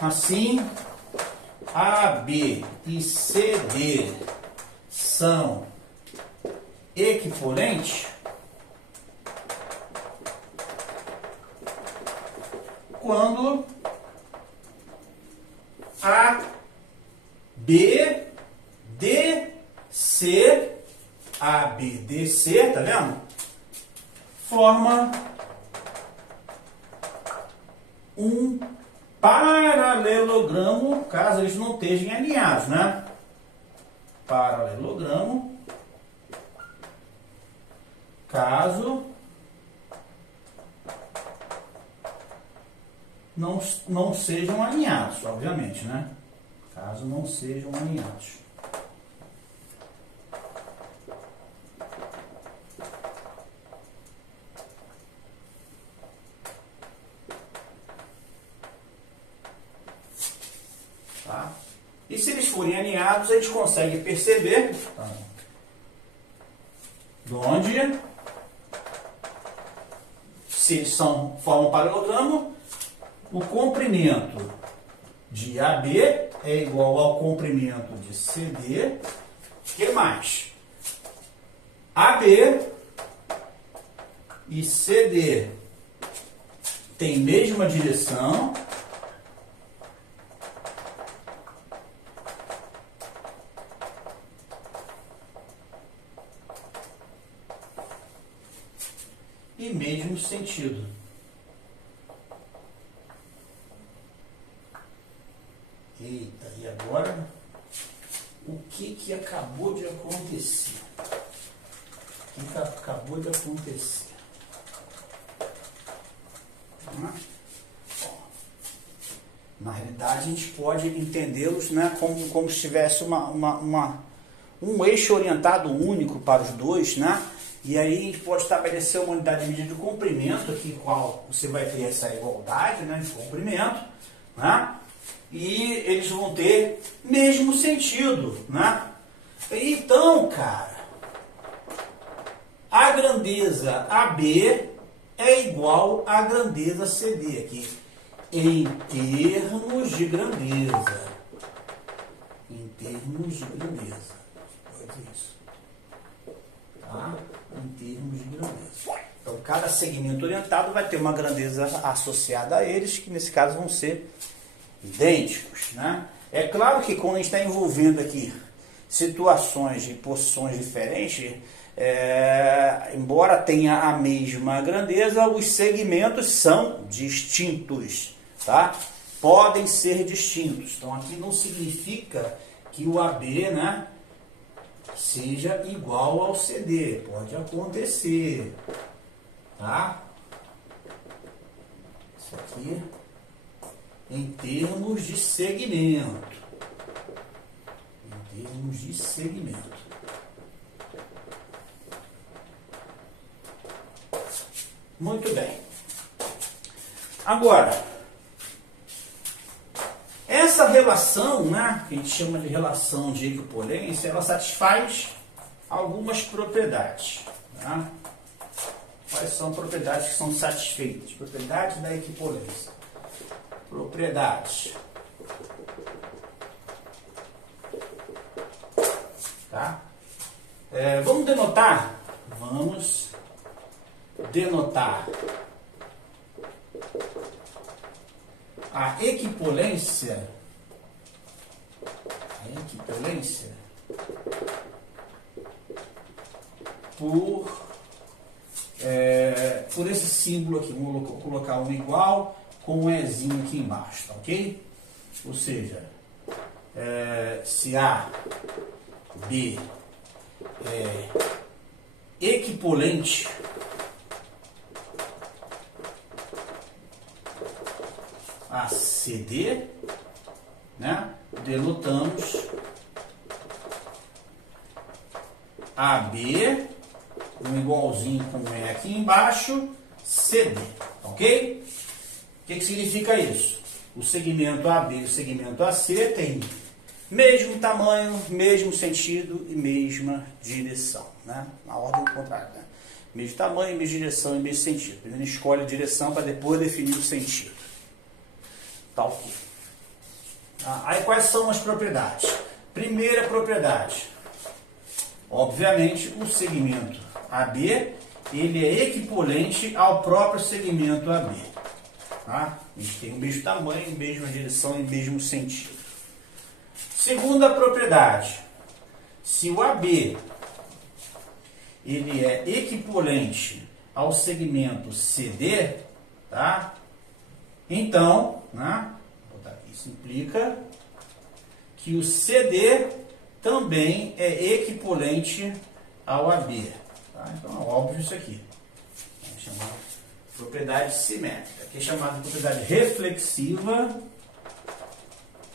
Assim, AB e CD são equipolentes quando A, B, D, C, A, B, D, C, tá vendo? Forma um paralelogramo, caso eles não estejam alinhados, né? Paralelogramo, caso não sejam alinhados, obviamente, né? Caso não sejam alinhados. Tá? E se eles forem alinhados, a gente consegue perceber de onde, se eles formam um paralelogramo, o comprimento de AB é igual ao comprimento de CD. O que mais? AB e CD têm mesma direção. E mesmo sentido. Eita, e agora? O que acabou de acontecer? O que acabou de acontecer? Na realidade, a gente pode entendê-los, né, como se tivesse um eixo orientado único para os dois, né? E aí a gente pode estabelecer uma unidade de medida de comprimento, aqui qual você vai ter essa igualdade, né, de comprimento, né? E eles vão ter mesmo sentido, né? Então, cara, a grandeza AB é igual à grandeza CD aqui, em termos de grandeza. Em termos de grandeza. Pode ser isso. Tá? Em termos de grandeza. Então, cada segmento orientado vai ter uma grandeza associada a eles, que nesse caso vão ser idênticos, né? É claro que quando a gente está envolvendo aqui situações de posições diferentes, embora tenha a mesma grandeza, os segmentos são distintos, tá? Podem ser distintos. Então aqui não significa que o AB, né, seja igual ao CD. Pode acontecer, tá? Isso aqui em termos de segmento. Em termos de segmento. Muito bem. Agora, essa relação, né, que a gente chama de relação de equipolência, ela satisfaz algumas propriedades. Tá? Quais são propriedades que são satisfeitas? Propriedades da equipolência. Propriedades. Tá? Vamos denotar? Vamos denotar a equipolência. Por por esse símbolo aqui. Vamos colocar um igual com um Ezinho aqui embaixo, tá ok? Ou seja, se A, B é equivalente a CD, né? Denotamos AB, um igualzinho com E aqui embaixo, CD, ok? O que significa isso? O segmento AB e o segmento AC têm mesmo tamanho, mesmo sentido e mesma direção, né? Na ordem contrária, né? Mesmo tamanho, mesma direção e mesmo sentido. Primeiro escolhe a direção para depois definir o sentido. Tá ok. Aí quais são as propriedades? Primeira propriedade. Obviamente, o segmento AB, ele é equivalente ao próprio segmento AB. Tá? Eles têm o mesmo tamanho, mesma direção e mesmo sentido. Segunda propriedade. Se o AB ele é equivalente ao segmento CD, tá? Então, né? Vou botar aqui, isso implica que o CD também é equivalente ao AB. Tá? Então é óbvio isso aqui. É chamada propriedade simétrica. Aqui é chamada de propriedade reflexiva.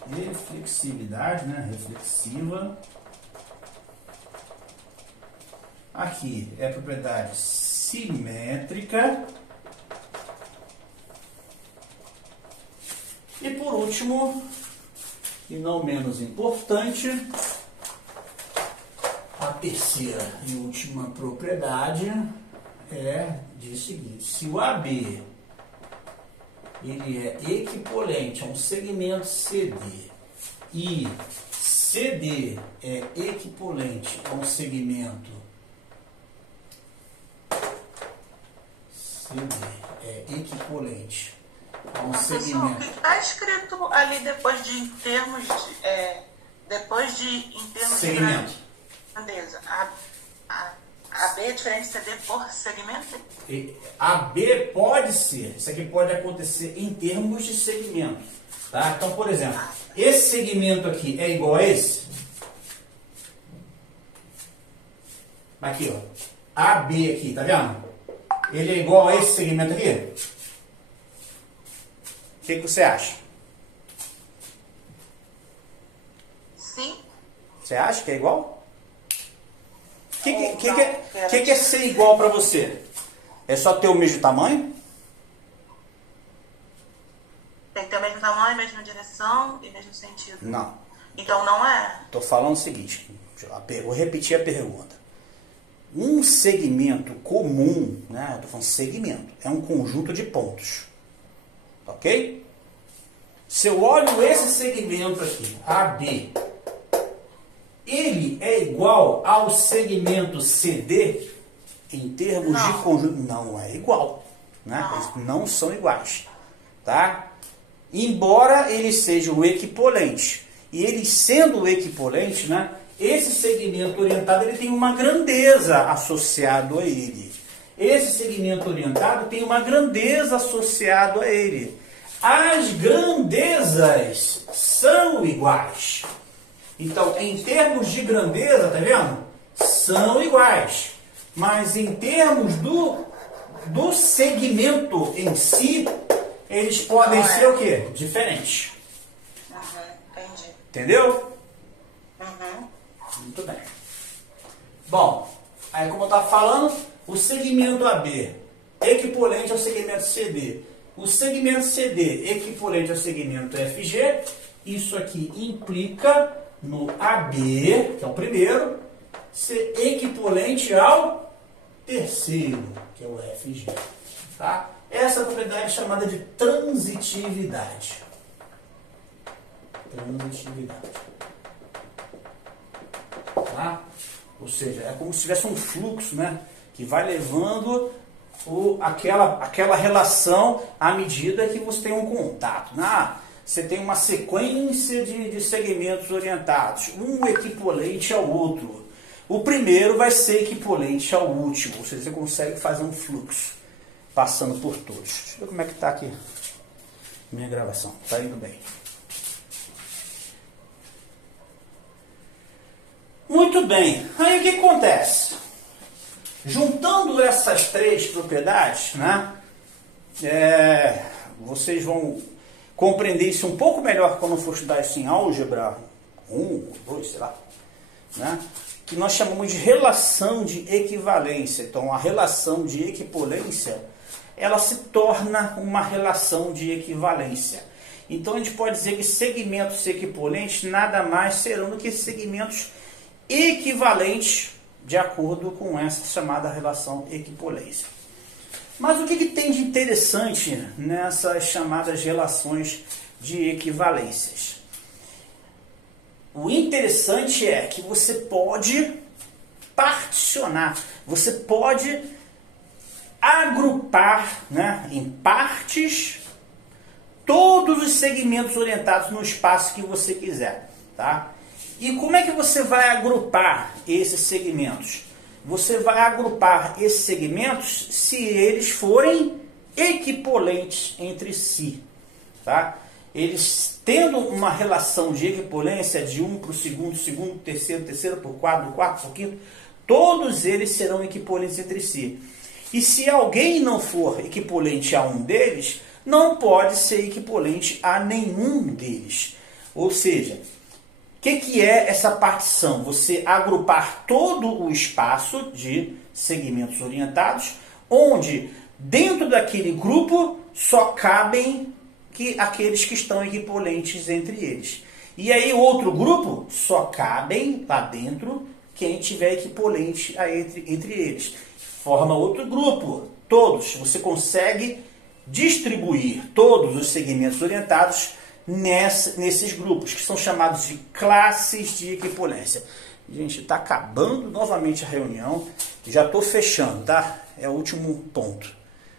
Reflexividade, né? Reflexiva. Aqui é a propriedade simétrica. E por último, e não menos importante, a terceira e última propriedade diz o seguinte: se o AB ele é equivalente a um segmento CD e CD é equivalente a um segmento Professor, o que está escrito ali depois de em termos de segmento. grandeza? AB é diferente de CD por segmento? AB pode ser, isso aqui pode acontecer em termos de segmento. Tá? Então, por exemplo, esse segmento aqui é igual a esse? Aqui, ó. AB aqui, tá vendo? Ele é igual a esse segmento aqui? O que você acha? Sim. Você acha que é igual? O que é ser igual para você? É só ter o mesmo tamanho? Tem que ter o mesmo tamanho, mesma direção e mesmo sentido. Não. Então não é? Estou falando o seguinte, vou repetir a pergunta. Um segmento comum, né? Eu estou falando segmento, é um conjunto de pontos. Ok? Se eu olho esse segmento aqui, AB, ele é igual ao segmento CD em termos de conjunto? Não é igual. Né? Eles não são iguais. Tá? Embora eles sejam equivalentes. E eles sendo equivalentes, né? Esse segmento orientado ele tem uma grandeza associado a ele. Esse segmento orientado tem uma grandeza associado a ele. As grandezas são iguais. Então, em termos de grandeza, tá vendo? São iguais. Mas em termos do segmento em si, eles podem ser o quê? Diferentes. Entendi. Entendeu? Muito bem. Bom, aí como eu estava falando, o segmento AB equivalente ao segmento CD. O segmento CD equivalente ao segmento FG. Isso aqui implica no AB, que é o primeiro, ser equivalente ao terceiro, que é o FG. Tá? Essa propriedade é chamada de transitividade. Transitividade. Tá? Ou seja, é como se tivesse um fluxo, né, que vai levando aquela relação à medida que você tem um contato. Você tem uma sequência de segmentos orientados, um equivalente ao outro. O primeiro vai ser equivalente ao último, ou seja, você consegue fazer um fluxo. passando por todos. Deixa eu ver como é que está aqui minha gravação. Está indo bem. Muito bem. Aí o que acontece? Juntando essas três propriedades, né, vocês vão compreender isso um pouco melhor quando for estudar isso em álgebra 1, 2, sei lá, né, que nós chamamos de relação de equivalência. Então, a relação de equipolência, ela se torna uma relação de equivalência. Então, a gente pode dizer que segmentos equipolentes nada mais serão do que segmentos equivalentes de acordo com essa chamada relação equipolência. Mas o que tem de interessante nessas chamadas relações de equivalências? O interessante é que você pode particionar, você pode agrupar, né, em partes todos os segmentos orientados no espaço que você quiser, tá? E como é que você vai agrupar esses segmentos? Você vai agrupar esses segmentos se eles forem equipolentes entre si, tá? Eles tendo uma relação de equipolência de 1 para o segundo, segundo, terceiro, terceiro para o quarto, do quarto para o quinto, todos eles serão equipolentes entre si. E se alguém não for equipolente a um deles, não pode ser equipolente a nenhum deles. Ou seja, o que é essa partição? Você agrupar todo o espaço de segmentos orientados, onde dentro daquele grupo só cabem aqueles que estão equipolentes entre eles. E aí o outro grupo só cabem lá dentro quem tiver equipolente entre eles. Forma outro grupo, todos. Você consegue distribuir todos os segmentos orientados nesses grupos, que são chamados de classes de equipolência. Gente, está acabando novamente a reunião. Já estou fechando, tá? É o último ponto.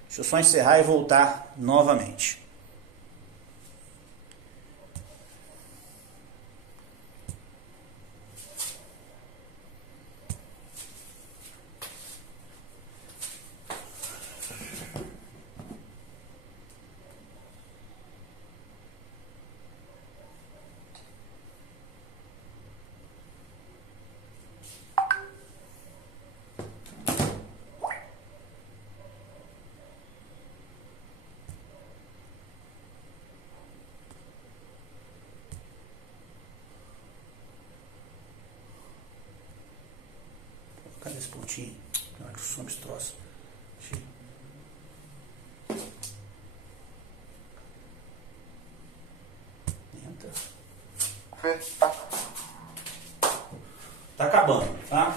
Deixa eu só encerrar e voltar novamente. Cadê esse pontinho? Ah, que some esse troço. Entra. Tá acabando, tá?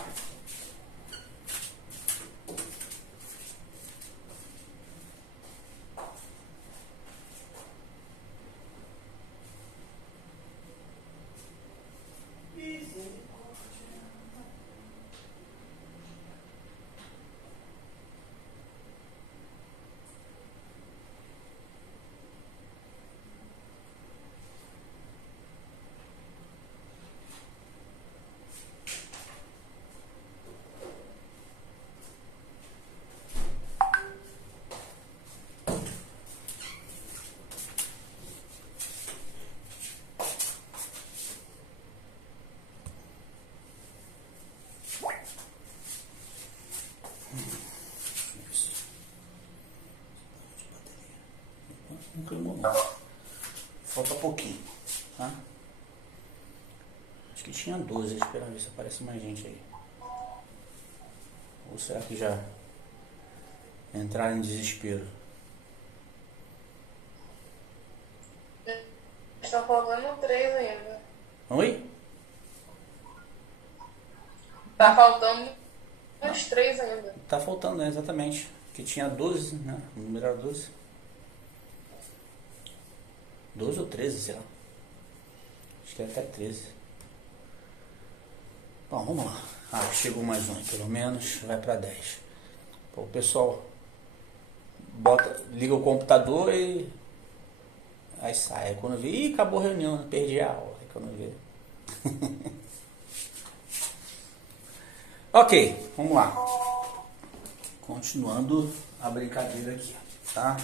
Falta pouquinho, tá? Acho que tinha 12, espera ver se aparece mais gente aí. Ou será que já entraram em desespero? Está faltando 3 ainda. Oi? Tá faltando uns 3 ainda. Tá faltando, né? Exatamente. Que tinha 12, né? O número era 12. 12 ou 13, sei lá. Acho que é até 13. Bom, vamos lá. Ah, chegou mais um, pelo menos vai para 10. Pô, o pessoal liga o computador e aí sai. Aí quando eu vi, acabou a reunião, perdi a aula. Aí quando eu vi. Ok, vamos lá. Continuando a brincadeira aqui, tá?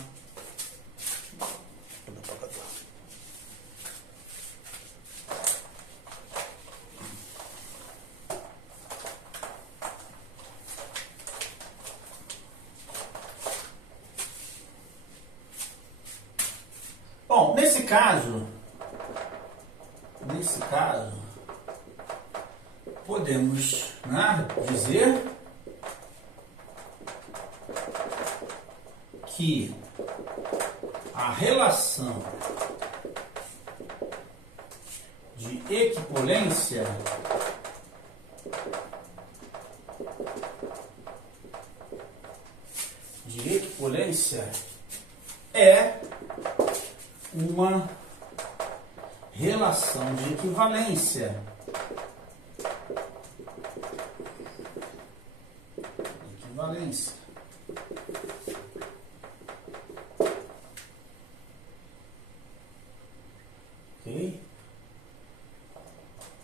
Bom, nesse caso, podemos, né, dizer que a relação de equipolência é uma relação de equivalência. Ok?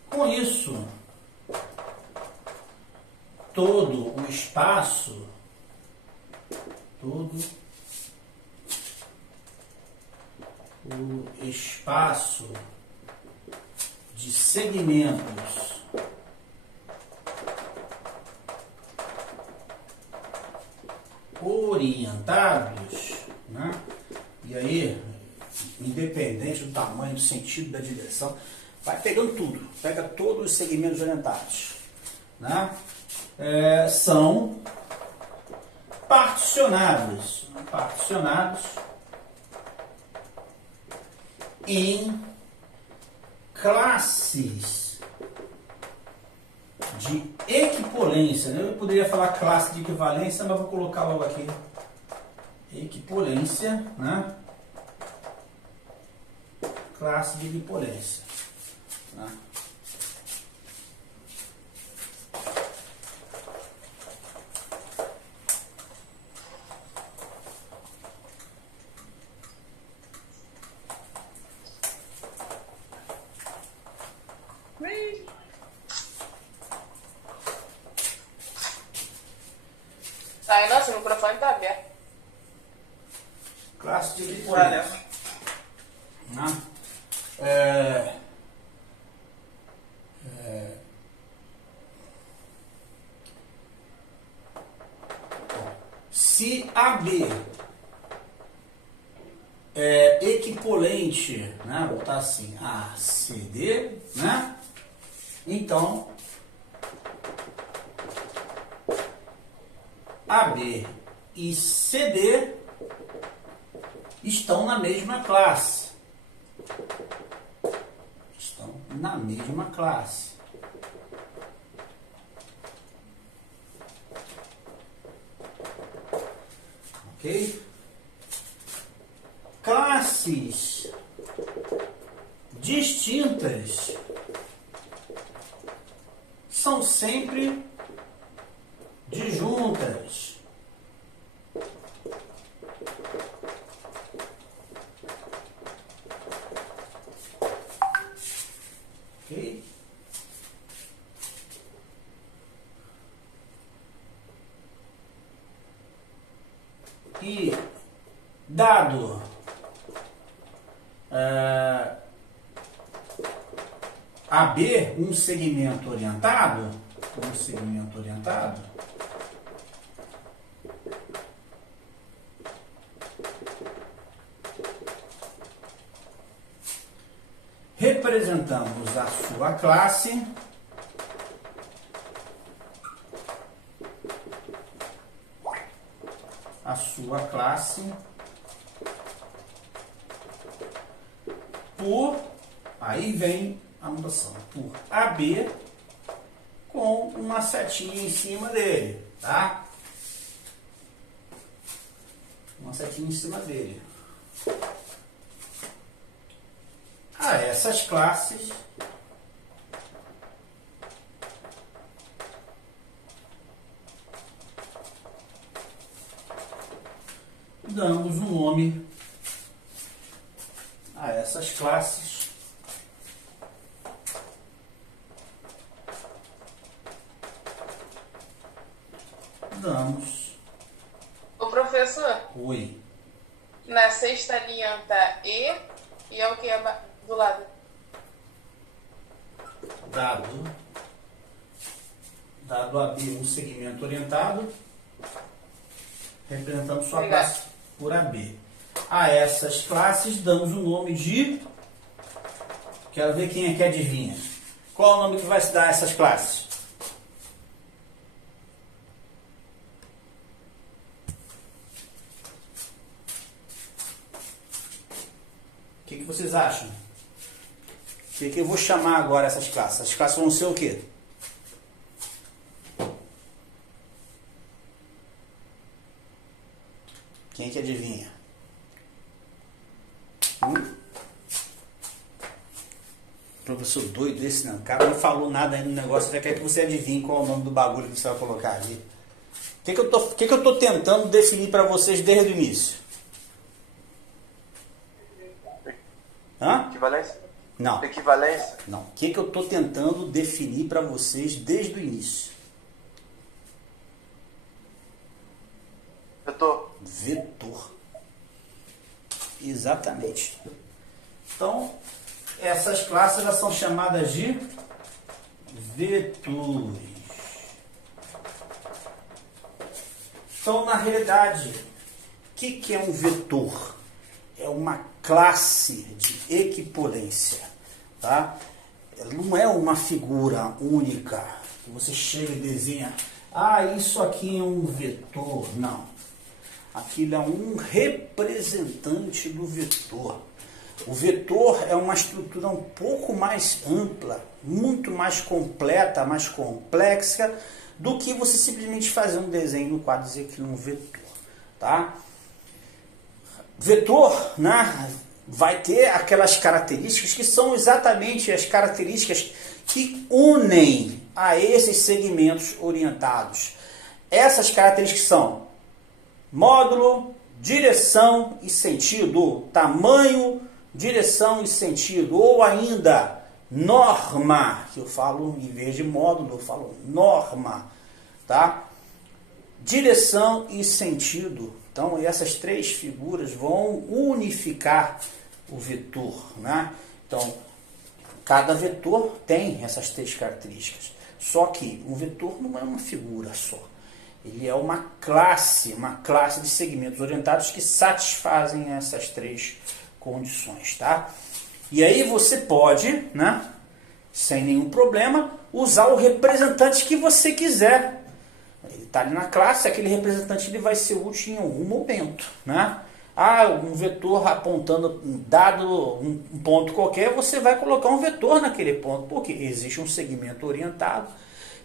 Com isso, todo o espaço, de segmentos orientados, né? E aí, independente do tamanho, do sentido, da direção, vai pegando tudo, pega todos os segmentos orientados, né? São particionados em classes de equipolência, né? Eu poderia falar classe de equivalência, mas vou colocar logo aqui equipolência, né? Classe de equipolência, né? Aí, nossa, o microfone tá aberto. Classe de equipolência. Se AB é equivalente, né, vou botar assim, a CD, né, então AB e CD estão na mesma classe. Ok? Classes distintas são sempre disjuntas. Ok? E dado AB um segmento orientado, representamos a sua classe por, aí vem a notação, por AB com uma setinha em cima dele, tá? Uma setinha em cima dele. A essas classes damos um nome a essas classes damos Professor, Oi. na sexta linha tá e é o que do lado? Dado AB um segmento orientado, representando sua Obrigado. classe por AB. A essas classes damos o nome de... Quero ver quem é que adivinha. Qual é o nome que vai se dar a essas classes? O que vocês acham? O que eu vou chamar agora essas classes? Essas classes vão ser o quê? Quem que adivinha? Professor doido esse, não. O cara não falou nada aí no negócio, já quer que você adivinhe qual é o nome do bagulho que você vai colocar ali. O que eu tô tentando definir para vocês desde o início? Hã? Equivalência? Não. Equivalência? Não. O que eu tô tentando definir para vocês desde o início? Vetor. Exatamente. Então, essas classes elas são chamadas de vetores. Então, na realidade, o que é um vetor? É uma classe de equipolência, tá? Não é uma figura única que você chega e desenha, isso aqui é um vetor. Não. Aquilo é um representante do vetor. O vetor é uma estrutura um pouco mais ampla, muito mais completa, mais complexa do que você simplesmente fazer um desenho no quadro e dizer que é um vetor, tá? Vetor, né, vai ter aquelas características que são exatamente as características que unem a esses segmentos orientados. Essas características são módulo, direção e sentido, tamanho, direção e sentido, ou ainda norma, que eu falo em vez de módulo, eu falo norma, tá? Direção e sentido. Então, essas três figuras vão unificar o vetor, né? Então, cada vetor tem essas três características. Só que um vetor não é uma figura só. Ele é uma classe de segmentos orientados que satisfazem essas três condições, tá? E aí você pode, né, sem nenhum problema, usar o representante que você quiser. Ele está ali na classe, aquele representante ele vai ser útil em algum momento, né? Um vetor apontando, dado um ponto qualquer, você vai colocar um vetor naquele ponto, porque existe um segmento orientado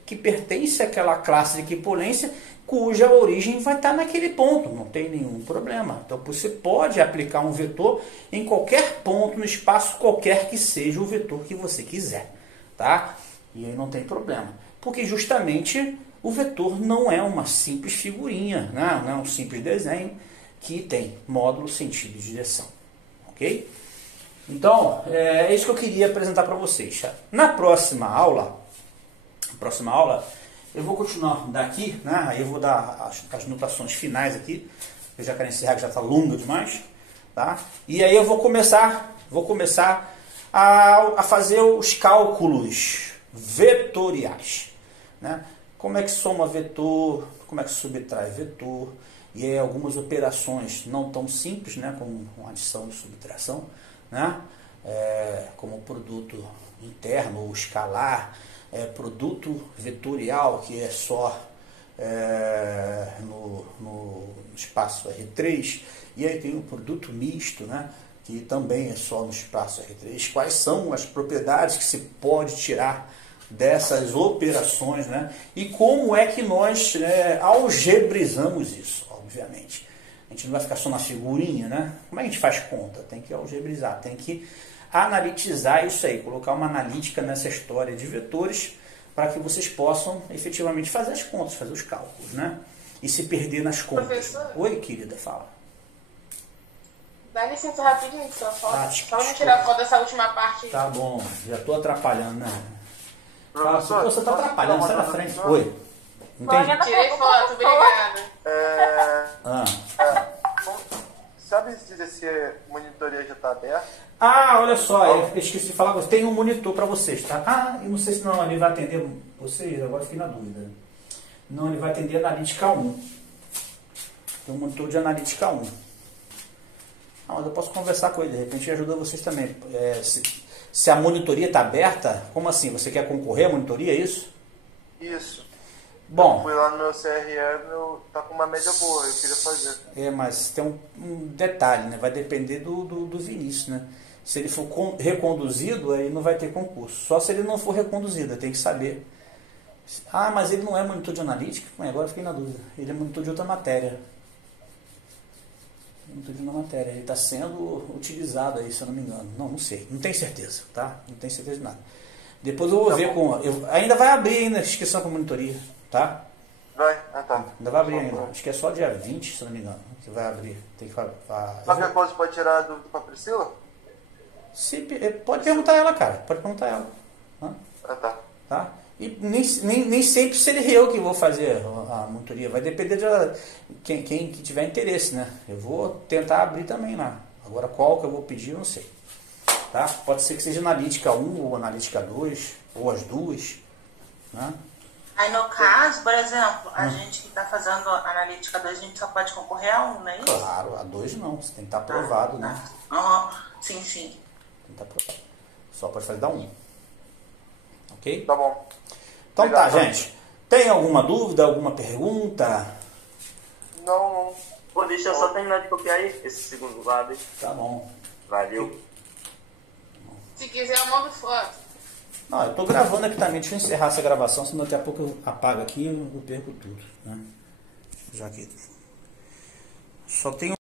que pertence àquela classe de equipolência, cuja origem vai estar naquele ponto, não tem nenhum problema. Então você pode aplicar um vetor em qualquer ponto no espaço, qualquer que seja o vetor que você quiser, tá? E aí não tem problema, porque justamente o vetor não é uma simples figurinha, né? Não é um simples desenho que tem módulo, sentido e direção, ok? Então, é isso que eu queria apresentar para vocês. Na próxima aula, eu vou continuar daqui, né? Aí eu vou dar as notações finais aqui. Eu já quero encerrar, que já está longo demais, tá? E aí eu vou começar a fazer os cálculos vetoriais, né? Como é que soma vetor, como é que subtrai vetor, e aí algumas operações não tão simples, né? Como adição e subtração, né? Como produto interno ou escalar, produto vetorial, que é só no espaço R3, e aí tem o produto misto, né, que também é só no espaço R3. Quais são as propriedades que se pode tirar dessas operações, né, e como é que nós algebrizamos isso, obviamente. A gente não vai ficar só na figurinha, né? Como é que a gente faz conta? Tem que algebrizar, tem que analitizar isso aí, colocar uma analítica nessa história de vetores para que vocês possam efetivamente fazer as contas, fazer os cálculos, né? E se perder nas contas. Professor? Oi, querida, fala. Dá licença rapidinho, só Tá, só não tirar foto dessa última parte. Tá bom, já estou atrapalhando, né? Professor, Você está atrapalhando, sai da frente. Oi. Entendi. Tirei foto, obrigada. Ah. Sabe dizer se a monitoria já está aberta? Ah, olha só, eu esqueci de falar, tem um monitor para vocês, tá? Ah, eu não sei se não, ele vai atender vocês, agora fiquei na dúvida. Não, ele vai atender Analítica 1. Tem um monitor de Analítica 1. Ah, mas eu posso conversar com ele, de repente ajuda vocês também. Se a monitoria está aberta, como assim? Você quer concorrer à monitoria, é isso? Isso. Bom. Eu fui lá no meu CRE, tá com uma média boa, eu queria fazer. Mas tem um detalhe, né? Vai depender do Vinícius, né? Se ele for reconduzido, aí não vai ter concurso. Só se ele não for reconduzido, tem que saber. Ah, mas ele não é monitor de analítica? Agora eu fiquei na dúvida. Ele é monitor de outra matéria. Monitor de uma matéria. Ele está sendo utilizado aí, se eu não me engano. Não sei. Não tenho certeza, tá? Não tenho certeza de nada. Depois eu vou ver com... ainda vai abrir ainda a inscrição com a monitoria, tá? Vai? Ah, tá. Ainda vai abrir ainda. Acho que é só dia 20, se eu não me engano, que vai abrir. Tem que Qualquer coisa pode tirar a dúvida com a Priscila? Pode perguntar ela, cara. Pode perguntar ela. Ah, tá. Tá? E nem sempre serei eu que vou fazer a monitoria. Vai depender de quem que tiver interesse, né? Eu vou tentar abrir também lá. Agora qual que eu vou pedir, eu não sei. Tá? Pode ser que seja Analítica 1 ou Analítica 2, ou as duas. Né? Aí no caso, por exemplo, a gente que está fazendo Analítica 2, a gente só pode concorrer a 1, não é isso? Claro, a 2 não. Você tem que estar aprovado, né? Sim, sim. Tem que estar aprovado. Só pode fazer da 1. Ok? Tá bom. Então Obrigado, tá, gente. Tem alguma dúvida, alguma pergunta? Não. Pô, deixa eu só terminar de copiar aí esse segundo lado aí. Tá bom. Valeu. Se quiser, eu mando foto. Não, eu tô gravando aqui também. Deixa eu encerrar essa gravação, senão daqui a pouco eu apago aqui e eu perco tudo. Né? Já que só tem